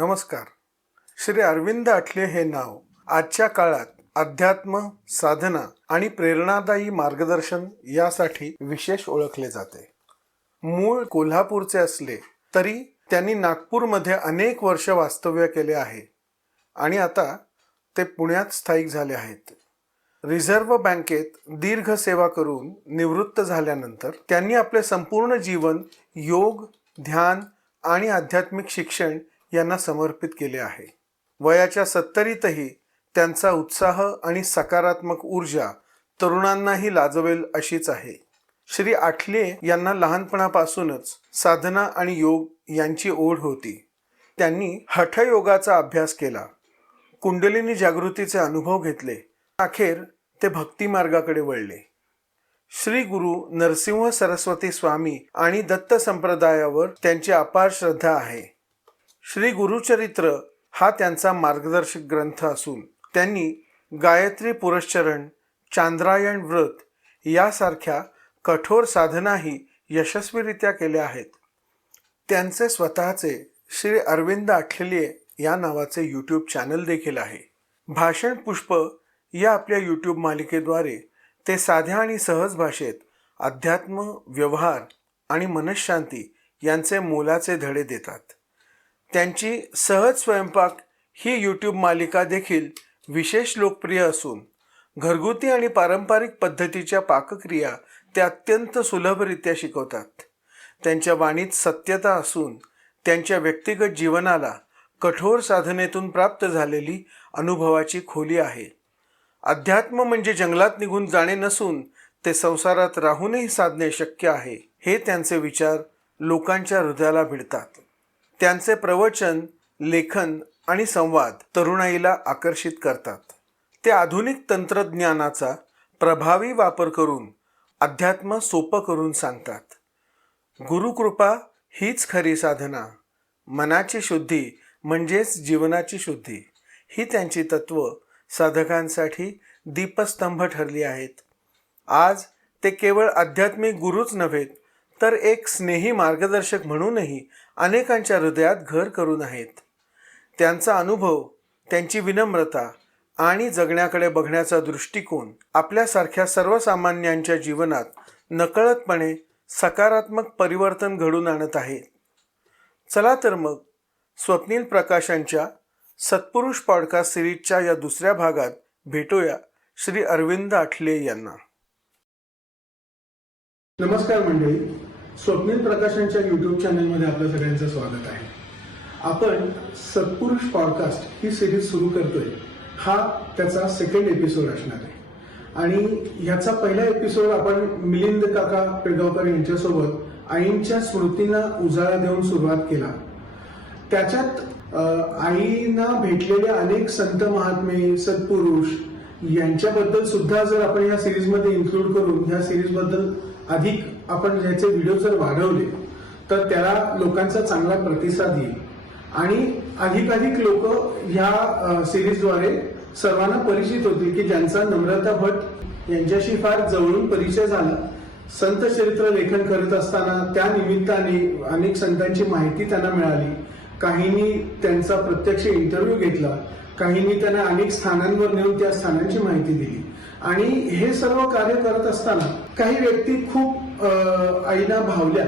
नमस्कार. श्री अरविंद आठले हे नाव आजच्या काळात अध्यात्म, साधना आणि प्रेरणादायी मार्गदर्शन यासाठी विशेष ओळखले जाते. मूळ कोल्हापूरचे असले तरी त्यांनी नागपूरमध्ये अनेक वर्ष वास्तव्य केले आहे आणि आता ते पुण्यात स्थायिक झाले आहेत. रिझर्व्ह बँकेत दीर्घ सेवा करून निवृत्त झाल्यानंतर त्यांनी आपले संपूर्ण जीवन योग, ध्यान आणि आध्यात्मिक शिक्षण यांना समर्पित केले आहे. वयाच्या 70तही त्यांचा उत्साह आणि सकारात्मक ऊर्जा तरुणांनाही लाजवेल अशीच आहे. श्री आठले यांना लहानपणापासूनच साधना आणि योग यांची ओढ होती. त्यांनी हठयोगाचा अभ्यास केला, कुंडलिनी जागृतीचे अनुभव घेतले. अखेर ते भक्ती मार्गाकडे वळले. श्री गुरु नरसिंह सरस्वती स्वामी आणि दत्त संप्रदायावर त्यांची अपार श्रद्धा आहे. श्री गुरुचरित्र हा त्यांचा मार्गदर्शक ग्रंथ असून त्यांनी गायत्री पुरश्चरण, चांद्रायण व्रत यासारख्या कठोर साधनाही यशस्वीरित्या केल्या आहेत. त्यांचे स्वतःचे श्री अरविंद आठले या नावाचे यूट्यूब चॅनल देखील आहे. भाषण पुष्प या आपल्या यूट्यूब मालिकेद्वारे ते साध्या आणि सहज भाषेत अध्यात्म, व्यवहार आणि मनःशांती यांचे मोलाचे धडे देतात. त्यांची सहज स्वयंपाक ही यूट्यूब मालिका देखील विशेष लोकप्रिय असून घरगुती आणि पारंपरिक पद्धतीच्या पाकक्रिया ते अत्यंत सुलभरित्या शिकवतात. त्यांच्या वाणीत सत्यता असून त्यांच्या व्यक्तिगत जीवनाला कठोर साधनेतून प्राप्त झालेली अनुभवाची खोली आहे. अध्यात्म म्हणजे जंगलात निघून जाणे नसून ते संसारात राहूनही साधणे शक्य आहे, हे त्यांचे विचार लोकांच्या हृदयाला भिडतात. त्यांचे प्रवचन, लेखन आणि संवाद तरुणाईला आकर्षित करतात. ते आधुनिक तंत्रज्ञानाचा प्रभावी वापर करून अध्यात्म सोपं करून सांगतात. गुरुकृपा हीच खरी साधना, मनाची शुद्धी म्हणजेच जीवनाची शुद्धी, ही त्यांची तत्व साधकांसाठी दीपस्तंभ ठरली आहेत. आज ते केवळ आध्यात्मिक गुरुच नव्हेत तर एक स्नेही मार्गदर्शक म्हणूनही अनेकांच्या हृदयात घर करून आहेत. त्यांचा अनुभव, त्यांची विनम्रता आणि जगण्याकडे बघण्याचा दृष्टिकोन आपल्यासारख्या सर्वसामान्यांच्या जीवनात नकळतपणे सकारात्मक परिवर्तन घडून आणत आहे. चला तर मग स्वप्नील प्रकाशांच्या सत्पुरुष पॉडकास्ट सिरीजच्या या दुसऱ्या भागात भेटूया श्री अरविंद आठले यांना. नमस्कार मंडळी, स्वप्नील प्रकाशांच्या यूट्यूब चॅनलमध्ये आपल्या सगळ्यांचं स्वागत आहे. आपण सत्पुरुष पॉडकास्ट ही सिरीज सुरू करतोय. हा त्याचा सेकंड एपिसोड असणार आहे आणि ह्याचा पहिला एपिसोड आपण मिलिंद काका पेडगावकर यांच्यासोबत आईंच्या स्मृतींना उजाळा देऊन सुरुवात केला. त्याच्यात आईंना भेटलेले अनेक संत महात्मे, सत्पुरुष यांच्याबद्दल सुद्धा जर आपण या सिरीजमध्ये इन्क्लूड करून ह्या सिरीजबद्दल अधिक आपण याचे व्हिडिओ जर वाढवले तर त्याला लोकांचा चांगला प्रतिसाद येईल आणि अधिकाधिक लोक ह्या सिरीजद्वारे सर्वांना परिचित होतील की ज्यांचा नम्रता भट यांच्याशी फार जवळून परिचय झाला. संत चरित्र लेखन करत असताना त्या निमित्ताने अनेक संतांची माहिती त्यांना मिळाली. काहींनी त्यांचा प्रत्यक्ष इंटरव्ह्यू घेतला, काहींनी त्यांना अनेक स्थानांवर नेऊन त्या स्थानांची माहिती दिली आणि हे सर्व कार्य करत असताना काही व्यक्ती खूप आईना भावल्या.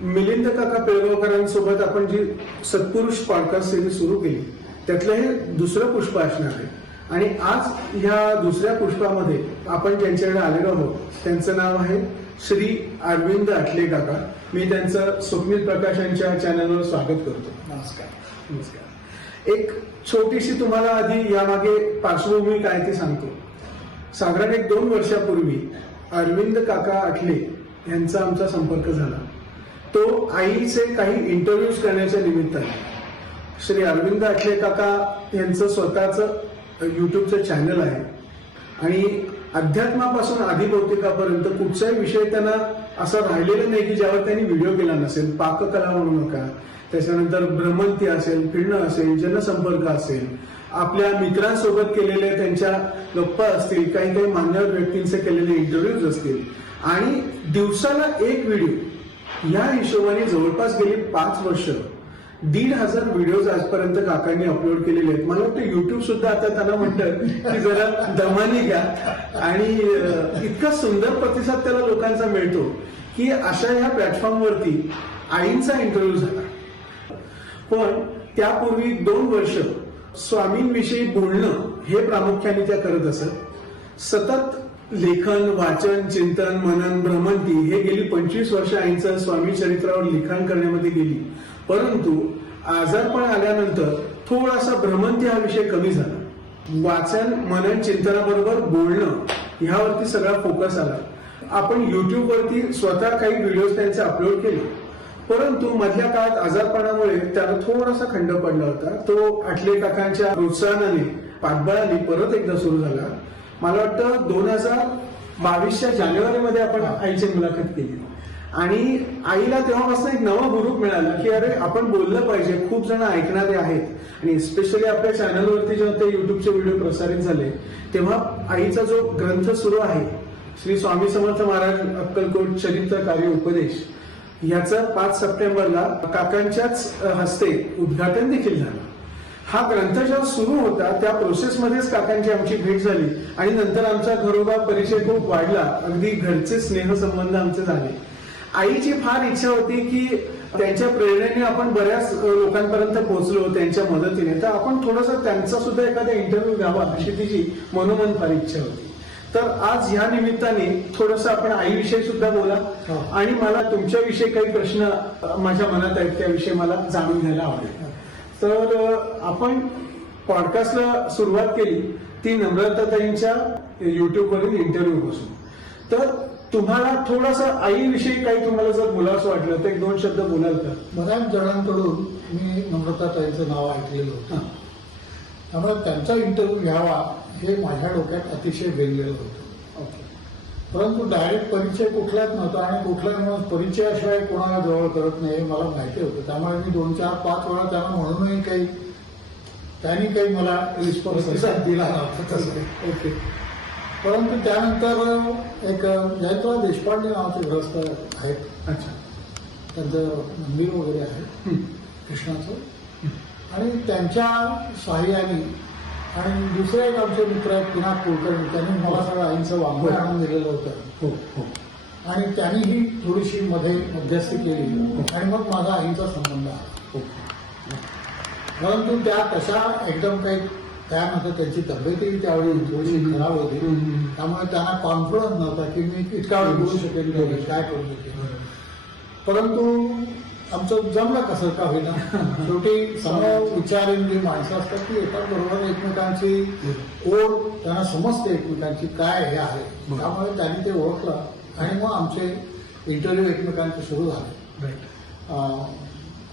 मिलिंद काका पेडगावकरांसोबत आपण जी सत्पुरुष पॉडकास्ट सिरीज सुरू केली त्यातलं हे दुसरं पुष्प असणार आहे आणि आज ह्या दुसऱ्या पुष्पामध्ये आपण ज्यांच्याकडे आलेलो आहोत त्यांचं नाव आहे श्री अरविंद आठले काका. मी त्यांचं स्वप्नील प्रकाशांच्या चॅनलवर स्वागत करतो. नमस्कार. नमस्कार. एक छोटीशी तुम्हाला आधी यामागे पार्श्वभूमी काय ते सांगतो. साधारण 1-2 वर्षापूर्वी अरविंद काका आठले यांचा आमचा संपर्क झाला. तो आईचे काही इंटरव्ह्यूज करण्याच्या निमित्ताने. श्री अरविंद आठले काका यांचं स्वतःचं यूट्यूबचं चॅनल आहे आणि अध्यात्मापासून आधिभौतिकापर्यंत कुठचाही विषय त्यांना असं राहिलेला नाही की ज्यावर त्यांनी व्हिडिओ केला नसेल. पाककला म्हणू नका, त्याच्यानंतर भ्रमंती असेल, फिरणं असेल, जनसंपर्क असेल, आपल्या मित्रांसोबत केलेल्या त्यांच्या गप्पा असतील, काही काही मान्यवर व्यक्तींचे केलेले इंटरव्ह्यूज असतील आणि दिवसाला एक व्हिडिओ या हिशोबाने जवळपास गेली 5 वर्ष 1,500 व्हिडिओज आजपर्यंत काकांनी अपलोड केलेले आहेत. मला वाटतं युट्यूब सुद्धा आता त्यांना म्हणतं की जरा दमानी घ्या, आणि इतका सुंदर प्रतिसाद त्याला लोकांचा मिळतो की अशा ह्या प्लॅटफॉर्मवरती आईंचा इंटरव्ह्यू झाला. पण त्यापूर्वी 2 वर्ष स्वामींविषयी बोलणं हे प्रामुख्याने त्या करत असत. सतत लेखन, वाचन, चिंतन, मनन, भ्रमंती हे गेली 25 वर्ष आईंचं स्वामी चरित्रावर लिखाण करण्यामध्ये गेली. परंतु आजारपण आल्यानंतर थोडासा भ्रमंती हा विषय कमी झाला. वाचन, मनन, चिंतनाबरोबर बोलणं ह्यावरती सगळा फोकस आला. आपण युट्यूबवरती स्वतः काही व्हिडिओज त्यांचे अपलोड केले, परंतु मधल्या काळात आजारपणामुळे त्याला थोडासा खंड पडला होता. तो आठले काकांच्या प्रोत्साहनाने, पाठबळाने परत एकदा सुरू झाला. मला वाटतं 2022च्या जानेवारीमध्ये आपण आईची मुलाखत केली, आणि आईला तेव्हापासून एक नवा हुरूप मिळाला की अरे आपण बोललं पाहिजे, खूप जण ऐकणारे आहेत. आणि स्पेशली आपल्या चॅनलवरती जेव्हा ते युट्यूबचे व्हिडिओ प्रसारित झाले तेव्हा आईचा जो ग्रंथ सुरू आहे, श्री स्वामी समर्थ महाराज अक्कलकोट चरित्र कार्य उपदेश, याचं 5 सप्टेंबरला काकांच्याच हस्ते उद्घाटन देखील झालं. हा ग्रंथ जेव्हा सुरू होता त्या प्रोसेसमध्येच काकांची आमची भेट झाली, आणि नंतर आमचा घरोबा परिचय खूप वाढला. अगदी घरचे स्नेहसंबंध आमचे झाले. आईची फार इच्छा होती की त्यांच्या प्रेरणेने आपण बऱ्याच लोकांपर्यंत पोहोचलो त्यांच्या मदतीने, तर आपण थोडासा त्यांचा सुद्धा एखादा इंटरव्ह्यू घ्यावा अशी तिची मनोमन फार इच्छा होती. तर आज ह्या निमित्ताने थोडंसं आपण आईविषयी सुद्धा बोला, आणि मला तुमच्याविषयी काही प्रश्न माझ्या मनात आहेत त्याविषयी मला जाणून घ्यायला आवडेल. तर आपण पॉडकास्टला सुरुवात केली ती नम्रताताईंच्या युट्यूबवरील इंटरव्ह्यू पासून. तर तुम्हाला थोडासा आईविषयी काही तुम्हाला जर बोलावंसं वाटलं तर 1-2 शब्द बोलाल का? बऱ्याच जणांकडून मी नम्रताताईंचं नाव ऐकलेलं होतं, त्यामुळे त्यांचा इंटरव्ह्यू घ्यावा हे माझ्या डोक्यात अतिशय वेगवेगळं होतं. परंतु डायरेक्ट परिचय कुठलाच नव्हता, आणि कुठला परिचयाशिवाय कोणाला जवळ करत नाही हे मला माहिती होतं. त्यामुळे मी 2-4-5 वेळा त्यांना म्हणूनही त्यांनी काही मला रिस्पॉन्स दिला नव्हता तसं. ओके. परंतु त्यानंतर एक जयंतराव देशपांडे नावाचे ग्रस्त आहेत. अच्छा. त्यांचं मंदिर वगैरे आहे कृष्णाचं, आणि त्यांच्या सहाय्याने, आणि दुसरे एक आमचे मित्र आहेत पिनाक कुलकर्णी, त्यांनी मला सगळं आईंचं वाङ्मय आणून दिलेलं होतं, आणि त्यांनीही थोडीशी मध्ये मध्यस्थी केली, आणि मग माझा आईंचा संबंध आला. परंतु त्या तशा एकदम काही, त्यानंतर त्यांची तब्येतही त्यावेळी थोडीशी खराब होती, त्यामुळे त्यांना कॉन्फिडन्स नव्हता की मी इतका वेळ बोलू शकेल, काय करू शकेल. परंतु आमचं जमलं कसं का होईना. शेवटी समोर विचारीन जी माणसं असतात ती येतात बरोबर, एकमेकांची ओढ त्यांना समजते एकमेकांची काय हे आहे, त्यामुळे त्यांनी ते ओळखलं, आणि मग आमचे इंटरव्ह्यू एकमेकांचे सुरू झाले.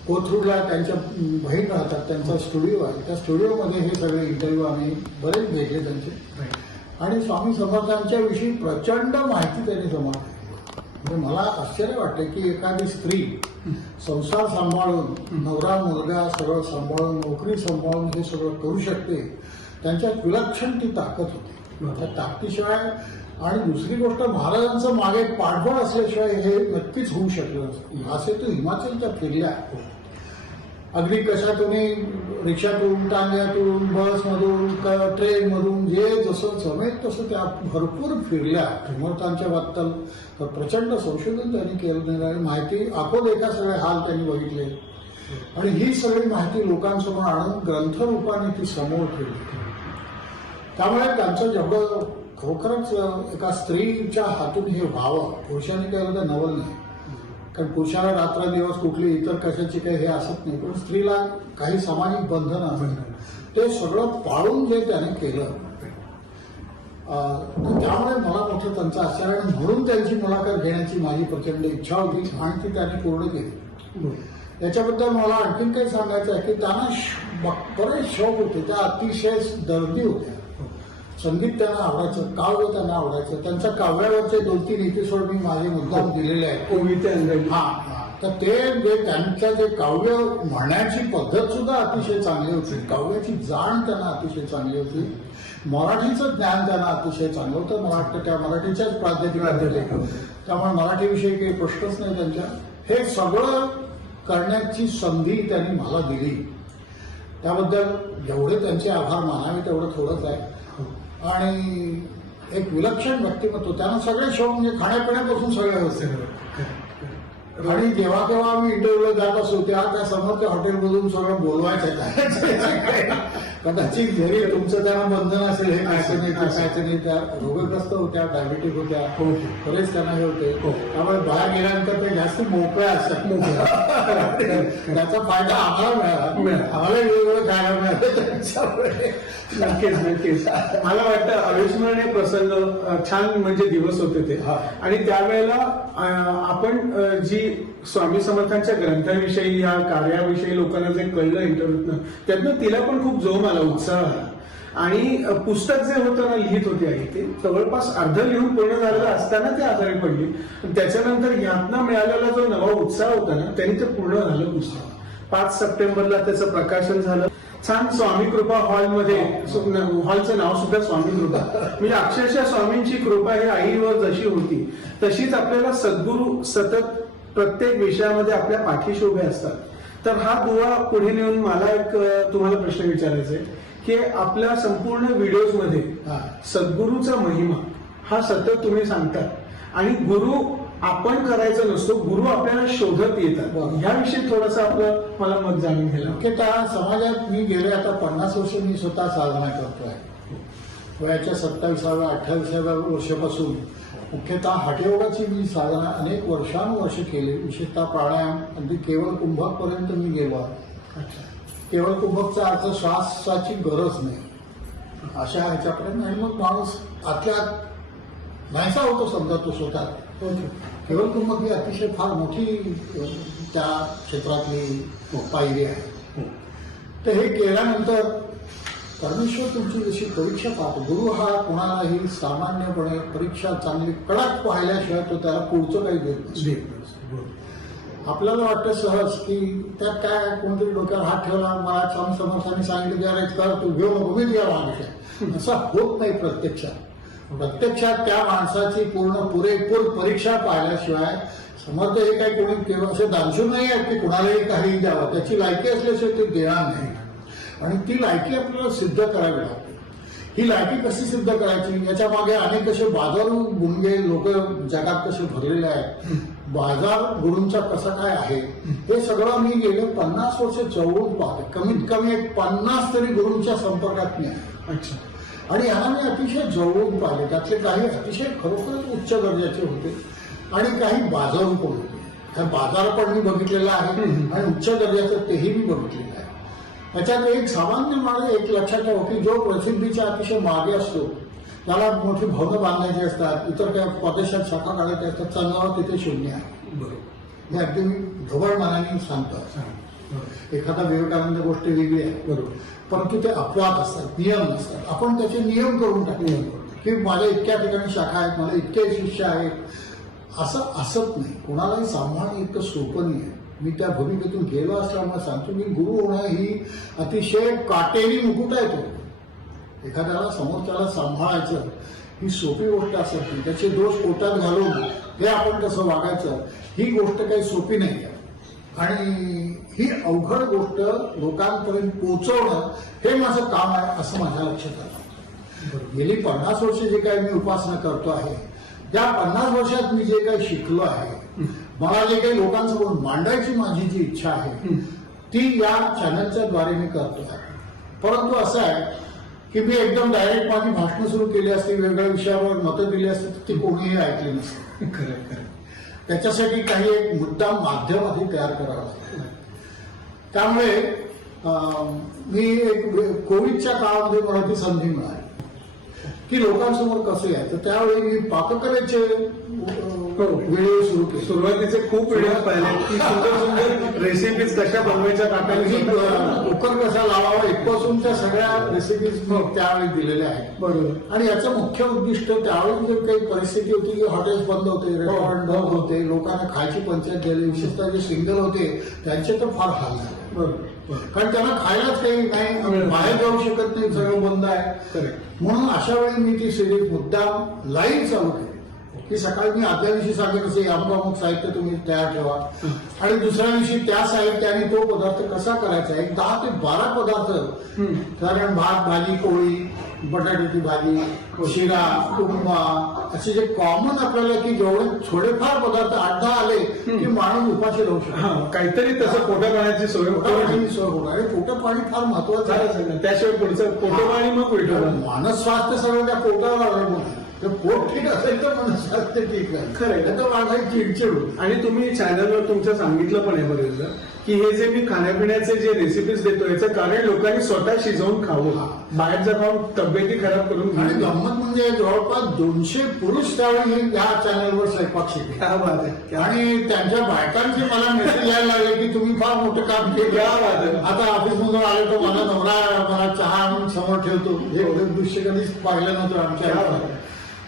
कोथरूडला त्यांच्या बहीण राहतात, त्यांचा स्टुडिओ आहे, त्या स्टुडिओमध्ये हे सगळे इंटरव्ह्यू आम्ही बरेच घेतले त्यांचे, आणि स्वामी समर्थांच्या विषयी प्रचंड माहिती त्यांनी जमा केली. म्हणजे मला आश्चर्य वाटते की एखादी स्त्री संसार सांभाळून, नवरा मुलगा सगळं सांभाळून, नोकरी सांभाळून हे सगळं करू शकते. त्यांच्यात विलक्षण ती ताकद होती. त्या ताकदीशिवाय, आणि दुसरी गोष्ट महाराजांचं मागे पाठबळ असल्याशिवाय हे नक्कीच होऊ शकलं नसतं. असे तो हिमाचलच्या फिरल्या, अगदी कशातूनही, रिक्षातून, टांग्यातून, बसमधून, ट्रेनमधून, जे जसं जमेल तसं त्या भरपूर फिरल्या. समर्थांच्या बद्दल प्रचंड संशोधन त्यांनी केलं, आणि माहिती आपोदेखा सगळे हाल त्यांनी बघितले, आणि ही सगळी माहिती लोकांसमोर आणून ग्रंथरूपाने ती समोर ठेवली. त्यामुळे त्यांचं जेवढं खरोखरच एका स्त्रीच्या हातून हे व्हावं, पुरुषांनी केलं तर नवल नाही, कारण पुरुषाला रात्रदिवस कुठली इतर कशाची काही हे असत नाही, पण स्त्रीला काही सामाजिक बंधन असतात, ते सगळं पाळून जे त्याने केलं, त्यामुळे मला मोठं त्यांचं आश्चर्य, म्हणून त्यांची मुलाखत घेण्याची माझी प्रचंड इच्छा होती, आणि ती त्यांनी पूर्ण केली. याच्याबद्दल मला आणखीन काही सांगायचं आहे की त्यांना बरेच शौक होते, त्या अतिशय दर्दी होत्या. संगीत त्यांना आवडायचं, काव्य त्यांना आवडायचं. त्यांच्या काव्यावरचे 2-3 एपिसोड मी माझे मुद्दाम दिलेले आहेत. तर ते जे त्यांच्या जे काव्य म्हणण्याची पद्धत सुद्धा अतिशय चांगली होती, काव्याची जाण त्यांना अतिशय चांगली होती, मराठीचं ज्ञान त्यांना अतिशय चांगलं होतं. मला वाटतं त्या मराठीच्याच प्राध्यापिका, त्यामुळे मराठीविषयी काही प्रश्नच नाही त्यांच्या. हे सगळं करण्याची संधी त्यांनी मला दिली. त्याबद्दल जेवढे त्यांचे आभार मानावे तेवढं थोडंच आहे. आणि एक विलक्षण व्यक्तिमत्व, त्यांना सगळे शो म्हणजे खाण्यापिण्यापासून सगळे होते. आणि जेव्हा केव्हा आम्ही इंटरव्ह्यूला जात असू त्या समोरच्या हॉटेलमधून सगळं बोलवायचं. कदाचित घरी तुमचं त्यांना बंधन असेल, हे खायचं नाही ते खायचं नाही. त्या रोगग्रस्त होत्या, डायबिटीक होत्या, बरेच त्यांना हे होते. त्यामुळे बाहेर गेल्यानंतर ते जास्त मोकळ्या असतात. त्याचा फायदा आम्हाला मिळाला, आम्हाला वेगवेगळं खायला मिळालं. नक्कीच मला वाटतं अविस्मरणीय प्रसंग, छान म्हणजे दिवस होते ते. आणि त्यावेळेला आपण जी स्वामी समर्थांच्या ग्रंथाविषयी या कार्याविषयी लोकांना जे कळलं इंटरव्ह्यूतनं, त्यातनं तिला पण खूप जोम आला, उत्साह आला. आणि पुस्तक जे होतं ना, लिहित होते आई, ते जवळपास अर्ध लिहून पूर्ण झालेलं असताना ते आजारी पडली. त्याच्यानंतर यातनं मिळालेला जो नवा उत्साह होता ना, त्यांनी ते पूर्ण झालं पुस्तक. 5 सप्टेंबरला त्याचं प्रकाशन झालं. छान स्वामी कृपा हॉलमध्ये, हॉलचं नाव सुद्धा स्वामी कृपा, म्हणजे अक्षरशः स्वामींची कृपा ही आईवर जशी होती तशीच आपल्याला सद्गुरू सतत प्रत्येक विषयामध्ये आपल्या पाठीशी उभे असतात. तर हा दुवा पुढे नेऊन मला एक तुम्हाला प्रश्न विचारायचा आहे की आपल्या संपूर्ण व्हिडिओज मध्ये सद्गुरूचा महिमा हा सतत तुम्ही सांगतात आणि गुरु आपण करायचं नसतो, गुरु आपल्याला शोधत येतात. ह्याविषयी थोडंसं आपलं मला मत जाणून घ्यायला. मुख्यतः समाजात मी गेले आता 50 वर्ष मी स्वतः साधना करतोय. वयाच्या 27-28व्या वर्षापासून मुख्यतः हठयोगाची मी साधना अनेक वर्षानुवर्ष केली. विशेषतः प्राणायाम, अगदी केवळ कुंभकपर्यंत मी गेलो. केवळ कुंभकचा अर्थ श्वासाची गरज नाही अशा ह्याच्यापर्यंत. आणि मग माणूस आतल्या नाहीसा होतो समजा तो स्वतः. केवळ कुंभक ही अतिशय फार मोठी त्या क्षेत्रातली पायरी आहे. तर हे केल्यानंतर परमेश्वर तुमची जशी परीक्षा पाहतो. गुरु हा कोणालाही सामान्यपणे परीक्षा चांगली कडक पाहिल्याशिवाय तो त्याला पुढचं काही देत नसतो. आपल्याला वाटतं सहज की त्यात काय, कोणतरी डोक्यावर हात ठेवला, मला स्वामी समर्थांनी सांगितलं करायचं कर, तू घेऊ नको, मी तुझ्या माणूस. असं होत नाही प्रत्यक्षात. प्रत्यक्षात त्या माणसाची पुरेपूर परीक्षा पाहिल्याशिवाय समर्थ हे काही कोणी केवळ असे दानशूर नाही आहेत की कुणालाही काही द्यावं. त्याची लायकी असल्याशिवाय ते देणार नाही. आणि ती लायकी आपल्याला सिद्ध करावी लागते. ही लायकी कशी सिद्ध करायची, याच्या मागे अनेक असे बाजारू गुणगे लोक जगात कसे भरलेले आहेत. बाजार गुरूंचा कसा काय आहे हे सगळं मी गेले 50 वर्ष जवळून पाहते. कमीत कमी 50 तरी गुरूंच्या संपर्कात मी आहे. आणि यांना मी अतिशय जवळून पाहिले. त्यातले काही अतिशय खरोखरच उच्च दर्जाचे होते आणि काही बाजारू पण होते. बाजार पण मी बघितलेला आहे आणि उच्च दर्जाचं तेही मी बघितलेलं आहे. त्याच्यात एक सामान्य माणूस एक लक्षात ठेवा की जो प्रसिद्धीच्या अतिशय मागे असतो त्याला मोठी भवनं बांधायची असतात, इतर काही परदेशात शाखा काढायच्या असतात, चंद्रावर तिथे शून्य आहे. बरोबर, हे अगदी मी ढोबळ मनाने सांगतो. एखादा विवेकानंद गोष्ट वेगळी आहे, बरोबर, परंतु ते अपवाद असतात, नियम नसतात. आपण त्याचे नियम करून टाकले की माझ्या इतक्या ठिकाणी शाखा आहेत, मला इतके शिष्य आहेत, असं असत नाही. कोणालाही सांभाळणं इतकं सोपं नाही आहे. मी त्या भूमिकेतून गेलो असल्यामुळे सांगतो मी गुरु होणं ही अतिशय काटेरी मुकुट आहे. तो एखाद्याला समोरच्याला सांभाळायचं ही सोपी गोष्ट असत नाही. त्याचे दोष पोटात घालून हे आपण कसं वागायचं ही गोष्ट काही सोपी नाही आहे. आणि ही अवघड गोष्ट लोकांपर्यंत पोहोचवणं हे माझं काम आहे असं माझ्या लक्षात आलं. गेली 50 वर्ष जे काही मी उपासना करतो आहे, त्या 50 वर्षात मी जे काही शिकलो आहे, मला जे काही लोकांसमोर मांडायची माझी जी इच्छा आहे ती या चॅनलच्या द्वारे मी करतो आहे. परंतु असं आहे की मी एकदम डायरेक्ट माझी भाषणं सुरू केली असती, वेगवेगळ्या विषयावर मतं दिली असती तर ती कोणीही ऐकली नसते. खरं. त्याच्यासाठी काही एक मुद्दाम माध्यम आधी तयार करावं लागतं. त्यामुळे मी एक कोविडच्या काळामध्ये मला ती संधी मिळाली की लोकांसमोर कसं यायचं. त्यावेळी मी पाककलेचे व्हिडिओ सुरू केले. सुरुवातीचे खूप व्हिडिओ पाहिले की सुंदर सुंदर रेसिपीज कशा बनवायच्या कुकर कसा लावावा इथपासून त्या सगळ्या रेसिपीज त्यावेळी दिलेल्या आहेत. बरोबर. आणि याचं मुख्य उद्दिष्ट त्यावेळी जे काही परिस्थिती होती की हॉटेल्स बंद होते, रेस्टॉरंट बंद होते, लोकांना खायची पंचायत झाली, विशेषतः जे सिंगल होते त्यांचे तर फार हाल झाले. बरोबर. कारण त्यांना खायलाच काही नाही, बाहेर जाऊ शकत नाही, सगळं बंद आहे. म्हणून अशा वेळी मी ती सिरीज मुद्दाम लाईव्ह चालू केली. की सकाळी मी आदल्या दिवशी सांगेन कसं अमुक साहित्य तुम्ही तयार ठेवा आणि दुसऱ्या दिवशी त्या साहित्याने तो पदार्थ कसा करायचा, एक 10 ते 12 पदार्थ, कारण भात, भाजी, पोळी, बटाट्याची भाजी, शिरा, उपमा, असे जे कॉमन आपल्याला की जेवढे थोडेफार पदार्थ 8-10 आले की माणूस उपाशी राहू शकतो. काहीतरी तसं पोटा पाण्याची सोय पोटापाणी सोय होणार आणि पोटपाणी फार महत्वाचं आहे. त्याशिवाय पुढचं पोटपाणी मग विठोबा. मानसस्वास्थ्य सगळं त्या पोटावर अवलंबून. तर पोट ठीक असेल तर मनस्वास्थ्य ठीक आहे. खरंय. तर माझा चिडचिड होती. आणि तुम्ही चॅनलवर तुमचं सांगितलं पण आहे बरेचदा की हे जे मी खाण्यापिण्याचे जे रेसिपीज देतो याचं कारण लोकांनी स्वतः शिजवून खावं, बाहेरचं खाऊन तब्येती खराब करून आणि घेऊ. गंमत म्हणजे जवळपास 200 पुरुष त्यावेळी हे या चॅनलवर स्वयंपाक शिकले क्या बात आहे. आणि त्यांच्या बायकांचे मला मेसेज यायला लागले की तुम्ही फार मोठं काम केलं. क्या बात आहे. आता ऑफिसमधून आले तर मला नवरा मला चहा आणून समोर ठेवतो. हे दृश्य कधीच पाहिलं नव्हतं आमच्या.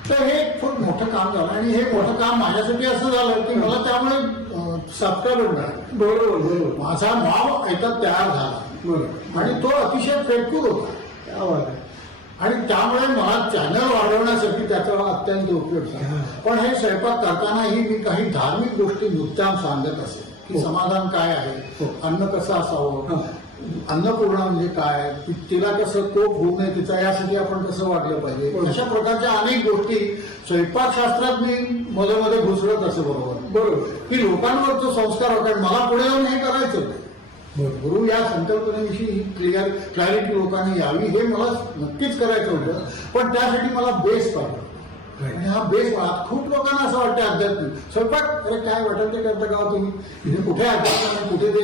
तर हे खूप मोठं काम झालं आणि हे मोठं काम माझ्यासाठी असं झालं की मला त्यामुळे सबस्क्रायबर मिळाला. बरोबर बरोबर. माझा भाव ऐकत तयार झाला बरोबर. आणि तो अतिशय फेकूर होता क्या बात आहे. आणि त्यामुळे मला चॅनल वाढवण्यासाठी त्याचा अत्यंत उपयोग झाला. पण हे स्वयंपाक करतानाही मी काही धार्मिक गोष्टी मुद्दाम सांगत असे की समाधान काय आहे, अन्न कसं असावं, अन्नपूर्णा म्हणजे काय, तिला कसं कोप होऊ नये तिचा, यासाठी आपण कसं वागलं पाहिजे, अशा प्रकारच्या अनेक गोष्टी स्वयंपाकशास्त्रात मी मध्ये मध्ये घुसळत असे. बरोबर की लोकांवर जो संस्कार होता मला पुढे जाऊन हे करायचं होतं. गुरु या संकल्पनेविषयी ही क्लॅरिटी लोकांनी यावी हे मला नक्कीच करायचं होतं. पण त्यासाठी मला बेस पाहिजे आणि हा बेस खूप लोकांना असं वाटतं अध्यात्मिक स्वयंपाक अरे काय वाटेल ते करता का तुम्ही, इथे कुठे अध्यात्म कुठे ते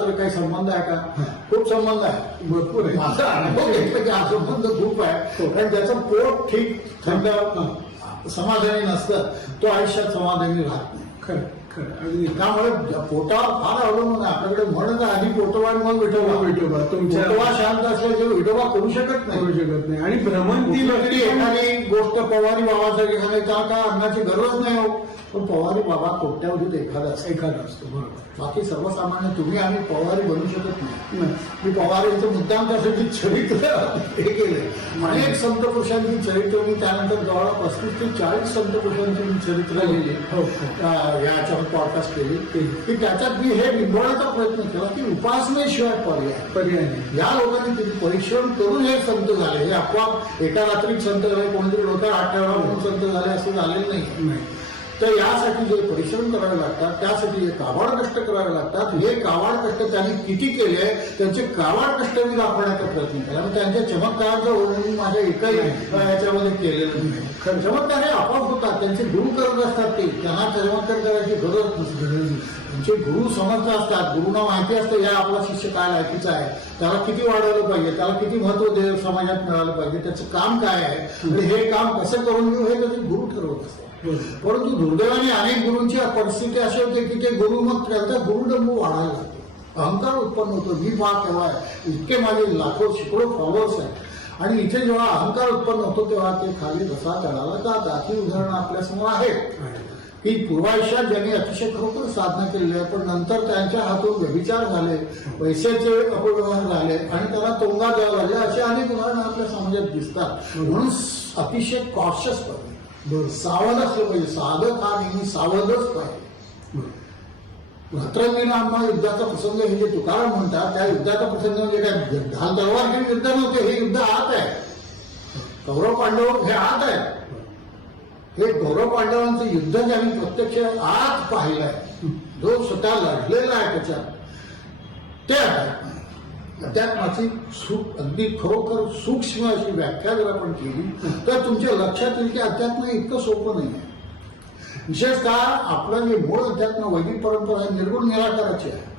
तर काही संबंध आहे का? खूप संबंध आहे, भरपूर आहे. माझा अनुभव घेतला की हा संबंध खूप आहे. कारण ज्याचं पोट ठीक थंड समाधानी नसतं तो आयुष्यात समाधानी राहत नाही. खरं खरं. त्यामुळे पोटावर फार अवलंबून आहे. आपल्याकडे म्हणत आधी पोटोबा मग विठोबा. तुमच्या पोटोबा शांत असल्याशिवाय विठोबा करू शकत करू नाही. शकत नाही. आणि भ्रमंती कुठली एखादी गोष्ट पवारी बाबासाठी सांगायचा का अन्नाची गरज नाही हो, पण पवारी बाबा कोट्यावधीत एखादा असतो. बरोबर. बाकी सर्वसामान्य तुम्ही आम्ही पवारी बनू शकत नाही. मी पवारीचं मुद्दाम त्यासाठी चरित्र हे केलं. अनेक संत पुरुषांची चरित्र मी त्यानंतर जवळ 35 ते 40 संत पुरुषांची मी चरित्र लिहिली. याच्यावर पॉडकास्ट केली की त्याच्यात मी हे निवडण्याचा प्रयत्न केला की उपासनेशिवाय पर्याय नाही. या लोकांनी किती परिश्रम करून हे संत झाले. हे आपोआप एका रात्रीत संत झाले, कोणीतरी डोक्यात हात ठेवला म्हणून संत झाले असं झालेलं नाही. तर यासाठी जे परिश्रम करावे लागतात, त्यासाठी हे काबाड कष्ट करावे लागतात. हे काबाड कष्ट त्यांनी किती केले त्यांचे काबाड कष्ट मी दाखवण्याचा प्रयत्न केला. त्यांच्या चमत्काराचं वर्णन माझ्या एकाही याच्यामध्ये केलेलं नाही. चमत्कार हे आपोआप होतात, त्यांचे गुरु करत असतात. ते त्यांना चमत्कार करायची गरज नसते. त्यांचे गुरु समर्थ असतात. गुरुंना माहिती असतं या आपला शिष्य काय लायकीचा आहे, त्याला किती वाढवलं पाहिजे, त्याला किती महत्व समाजात मिळालं पाहिजे, त्याचं काम काय आहे आणि हे काम कसं करून घेऊ हे त्याचे गुरु ठरवत असतात. परंतु दुर्दैवाने अनेक गुरूंची परिस्थिती अशी होते की ते गुरु मग त्यांचा गुरुडंबू वाढायला लागतो, अहंकार उत्पन्न होतो. मी केव्हा आहे, इतके माझे लाखो शेकडो फॉलोअर्स आहेत आणि इथे जेव्हा अहंकार उत्पन्न होतो तेव्हा ते खाली बसा चढायला जातात. ही उदाहरणं आपल्यासमोर आहेत की पूर्वायुष्यात ज्यांनी अतिशय खरोखर साधना केलेली आहे पण नंतर त्यांच्या हातून व्यभिचार झाले, पैशाचे अपव्यवहार झाले आणि त्यांना तोंगा द्यावं लागले. असे अनेक उदाहरणं आपल्या समाजात दिसतात. म्हणून अतिशय कॉशियस पाहिजे, सावध असलं पाहिजे. साधक हा नेहमी सावधच पाहिजे. भद्रंगीनामा युद्धाचा प्रसंग हे जे तुकाराम म्हणतात त्या युद्धाचा प्रसंग म्हणजे काय ढाल तलवार घेऊन युद्ध नव्हते. हे युद्ध आत आहे. कौरव पांडव हे आत आहे. हे कौरव पांडवांचं युद्ध ज्यांनी प्रत्यक्ष आत पाहिलं आहे, जो स्वतः लढलेला आहे त्याच्यात, ते अध्यात्माची अगदी खरोखर सूक्ष्म अशी व्याख्या जर आपण केली तर तुमच्या लक्षात येईल की अध्यात्म इतकं सोपं नाही आहे. विशेषतः आपलं जे मूळ अध्यात्म वैदिक परंपरा आहे निर्गुण निराकाराची आहे.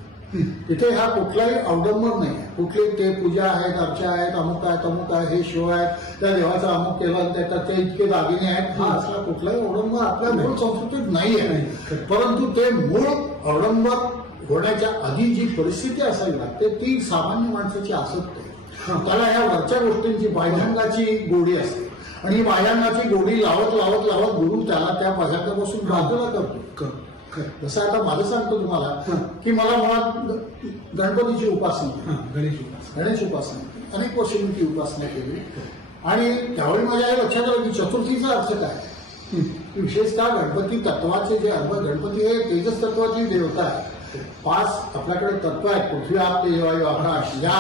तिथे हा कुठलाही अवडंबर नाही आहे. कुठली ते पूजा आहेत, अर्चा आहेत, अमुक आहे तमुक आहे, हे शिव आहेत, त्या देवाचा अमुक केला त्याच्यात ते इतके दागिने आहेत, हा असला कुठलाही अवडंबर आपल्या मूळ संस्कृतीत नाही आहे. परंतु ते मूळ अवडंबर होण्याच्या आधी जी परिस्थिती असावी लागते ती सामान्य माणसाची आसक्ती आहे. त्याला या वरच्या गोष्टींची बाह्यांगाची गोडी असते आणि ही बाह्यांगाची गोडी लावत लावत लावत गुरु त्याला त्या बाह्यांगापासून बाजूला करतो. जसं आता माझं सांगतो तुम्हाला की मला मुळात गणपतीची उपासना, गणेश उपासना अनेक वर्ष मी ती उपासना केली आणि त्यावेळी माझ्या लक्षात आलं की चतुर्थीचा अर्थ काय. विशेषतः गणपती तत्वाचे जे गणपती हे तेजस तत्वाची देवता आहे. 5 आपल्याकडे तत्व आहेत, पृथ्वी आप तेज वायू आकाश. या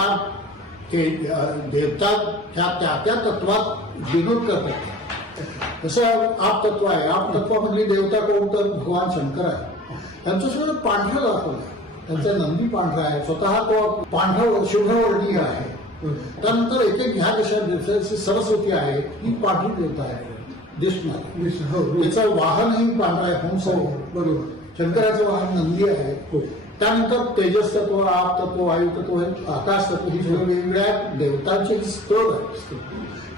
देवता त्या तत्वात विनोद करतात. जसं आप तत्व आहे, आप तत्वामधली देवता कोण तर भगवान शंकर आहे. त्यांचं सगळं पांढरं दाखवलं आहे. त्यांचा नंदी पांढरा आहे, स्वतः तो पांढरा शुभ्रवर्णीय आहे. त्यानंतर एक ह्या देशात सरस्वती आहे, ही पांढरी देवता आहे दिसणार. त्याचं वाहनही पांढरा आहे, हंस आहे. बरोबर. शंकराचं वाहन नंदी आहे. त्यानंतर तेजस तत्व, आप तत्व, वायू तत्व, आकाश तत्व ही सगळं वेगवेगळ्या देवतांचे स्तर आहेत.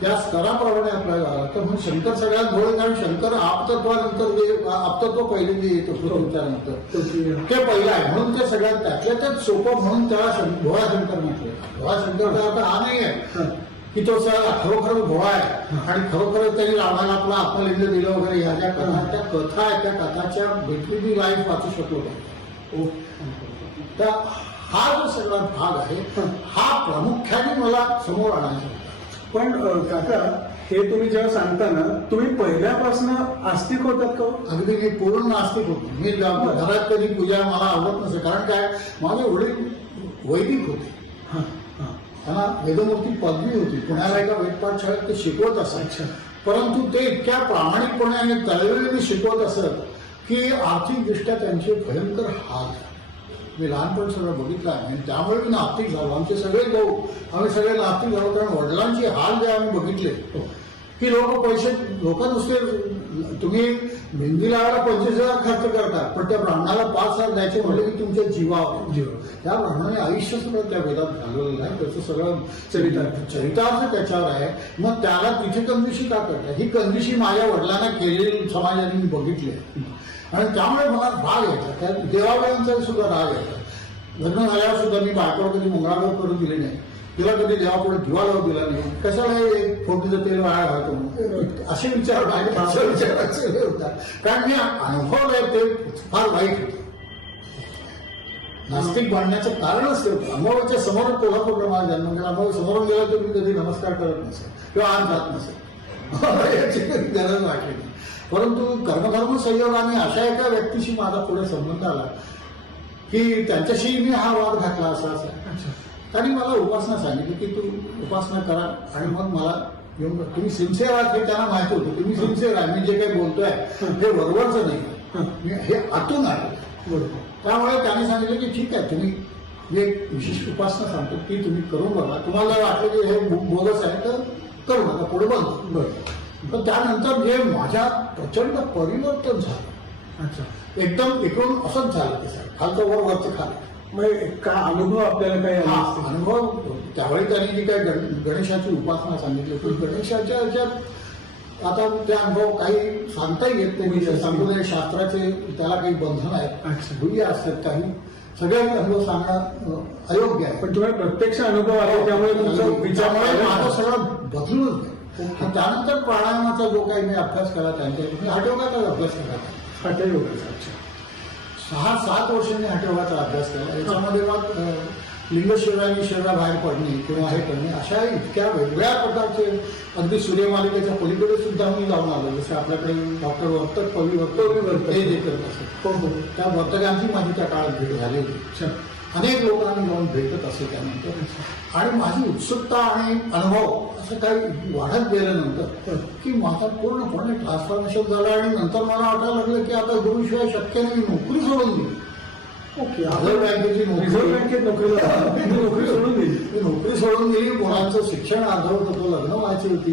त्या स्तराप्रमाणे आपल्याला तर म्हणून शंकर सगळ्यात भोळे, कारण शंकर आपतत्वानंतर आपतत्व पहिले जे येतं पृथ्वीच्यानंतर ते पहिलं आहे. म्हणून ते सगळ्यात त्यात सोपं म्हणून त्याला भोळा शंकर म्हटलं. भोळा शंकरचा अर्थ हा नाही आहे की तो खरोखर भोळा आहे आणि खरोखर त्यांनी रावणाला आपला आत्मलिंग दिलं वगैरे. ह्या ज्या कथा आहेत त्या कथाच्या भेटलेली लाईफ वाचू शकलो पाहिजे. तर हा जो सगळा भाग आहे हा प्रामुख्याने मला समोर आणायचा. पण काका, हे तुम्ही जेव्हा सांगताना तुम्ही पहिल्यापासून आस्तिक होतात का? अगदी मी पूर्ण नास्तिक होतो. मी घरात कधी पूजा मला आवडत नसे. कारण काय, माझे वडील वैदिक होते. त्यांना वेदमूर्ती पदवी होती. पुण्याला एका वेदपाठ शाळेत ते शिकवत असत. परंतु ते इतक्या प्रामाणिकपणे आणि तळवेळीने शिकवत असत की आर्थिकदृष्ट्या त्यांचे भयंकर हाल. मी लहानपण सगळं बघितलं आहे आणि त्यामुळे मी नास्तिक झालो. आमचे सगळे भाऊ आम्ही सगळे नास्तिक झालो. कारण वडिलांचे हाल जे आम्ही बघितले की लोक नुसते तुम्ही मेहंदी लावायला 25,000 खर्च करतात, पण त्या ब्राह्मणाला 5,000 द्यायचे म्हणले की तुमच्या जीवावर. त्या ब्राह्मणाने आयुष्य सगळं त्या वेदात घालवलेलं आहे. त्याचं सगळं चरितार्थ त्याच्यावर आहे. मग त्याला तिथे कंदिशी का करतात? ही कंदिशी माझ्या वडिलांना केलेली समाजाने मी बघितली आणि त्यामुळे मला राग यायचा. त्या देवाबाईंचा सुद्धा राग यायचा. लग्न झाल्यावर सुद्धा मी बायकोला कधी मंगळागौर करून दिले नाही. तिला कधी देवापुढे दिवा लावून दिला नाही. कशाला फोटोचं तेल वाया घालतो असे विचार विचारायचे होतात. कारण मी अनुभवलंय ते फार वाईट होतं. नास्तिक बनण्याचं कारणच ते होतं. अनुभवाच्या समोर कोल्हापूरला माझा जन्म गेला. अनुभव समोरून गेला तर मी कधी नमस्कार करत नसेल किंवा आज जात नसेल. याची कधी गरज वाटली नाही. परंतु कर्मधर्म संयोगाने अशा एका व्यक्तीशी माझा पुढे संबंध आला की त्यांच्याशी मी हा वाद घातला असा. त्यांनी मला उपासना सांगितली की तू उपासना करा आणि मग मला येऊन तुम्ही सिन्सिअर आहात हे त्यांना माहिती होतं. तुम्ही सिन्सिअर आहे, मी जे काही बोलतोय हे वरवरचं नाही, हे आतून आहे. त्यामुळे त्यांनी सांगितलं की ठीक आहे, तुम्ही मी एक विशिष्ट उपासना सांगतो की तुम्ही करून बघा. तुम्हाला वाटलं की हे बोगस आहे तर करू नका, पुढे बंद. पण त्यानंतर जे माझ्या प्रचंड परिवर्तन झालं. एकदम इकडून असंच झालं ते सगळं, खालचं वरचं खालं. मग का अनुभव आपल्याला काही अनुभव त्यावेळी त्यांनी जी काही गणेशाची उपासना सांगितली होती, गणेशाच्या ह्याच्यात आता ते अनुभव काही सांगता येत नाही. सांगून शास्त्राचे त्याला काही बंधन आहेत, गुह्य असतात. काही सगळे अनुभव सांगणं अयोग्य आहे. पण तुम्हाला प्रत्यक्ष अनुभव आले त्यामुळे तुमचा विचारामुळे माझं सगळं बदलूनच नाही. त्यानंतर प्राणायामाचा जो काही मी अभ्यास केला त्यांच्या हठयोगाचा अभ्यास केला. हठयोगाचा 6-7 वर्ष मी हठयोगाचा अभ्यास केला. याच्यामध्ये मग लिंग शरीराने शरीराबाहेर पडणे किंवा हे करणे अशा इतक्या वेगवेगळ्या प्रकारचे अगदी सूर्यमालिकेच्या पलीकडे सुद्धा मी जाऊन आलो. जसे आपल्याकडे डॉक्टर वर्तक पविवर्तक हे जे करत असत त्या वर्तकांची माझी त्या काळात भेट झाली होती. अनेक लोकांनी जाऊन भेटत असे त्यानंतर आणि माझी उत्सुकता आणि अनुभव असं काही वाढत गेल्यानंतर की माझा पूर्णपणे ट्रान्सफॉर्मेशन झालं. आणि नंतर मला वाटायला लागलं की आता गुरुशिवाय शक्य नाही, नोकरी सोडून दिली. ओके, रिझर्व्ह बँकेची रिझर्व्ह बँकेत नोकरी सोडून दिली. नोकरी सोडून दिली. मुलांचं शिक्षण अर्धवट होतं, लग्न व्हायची होती.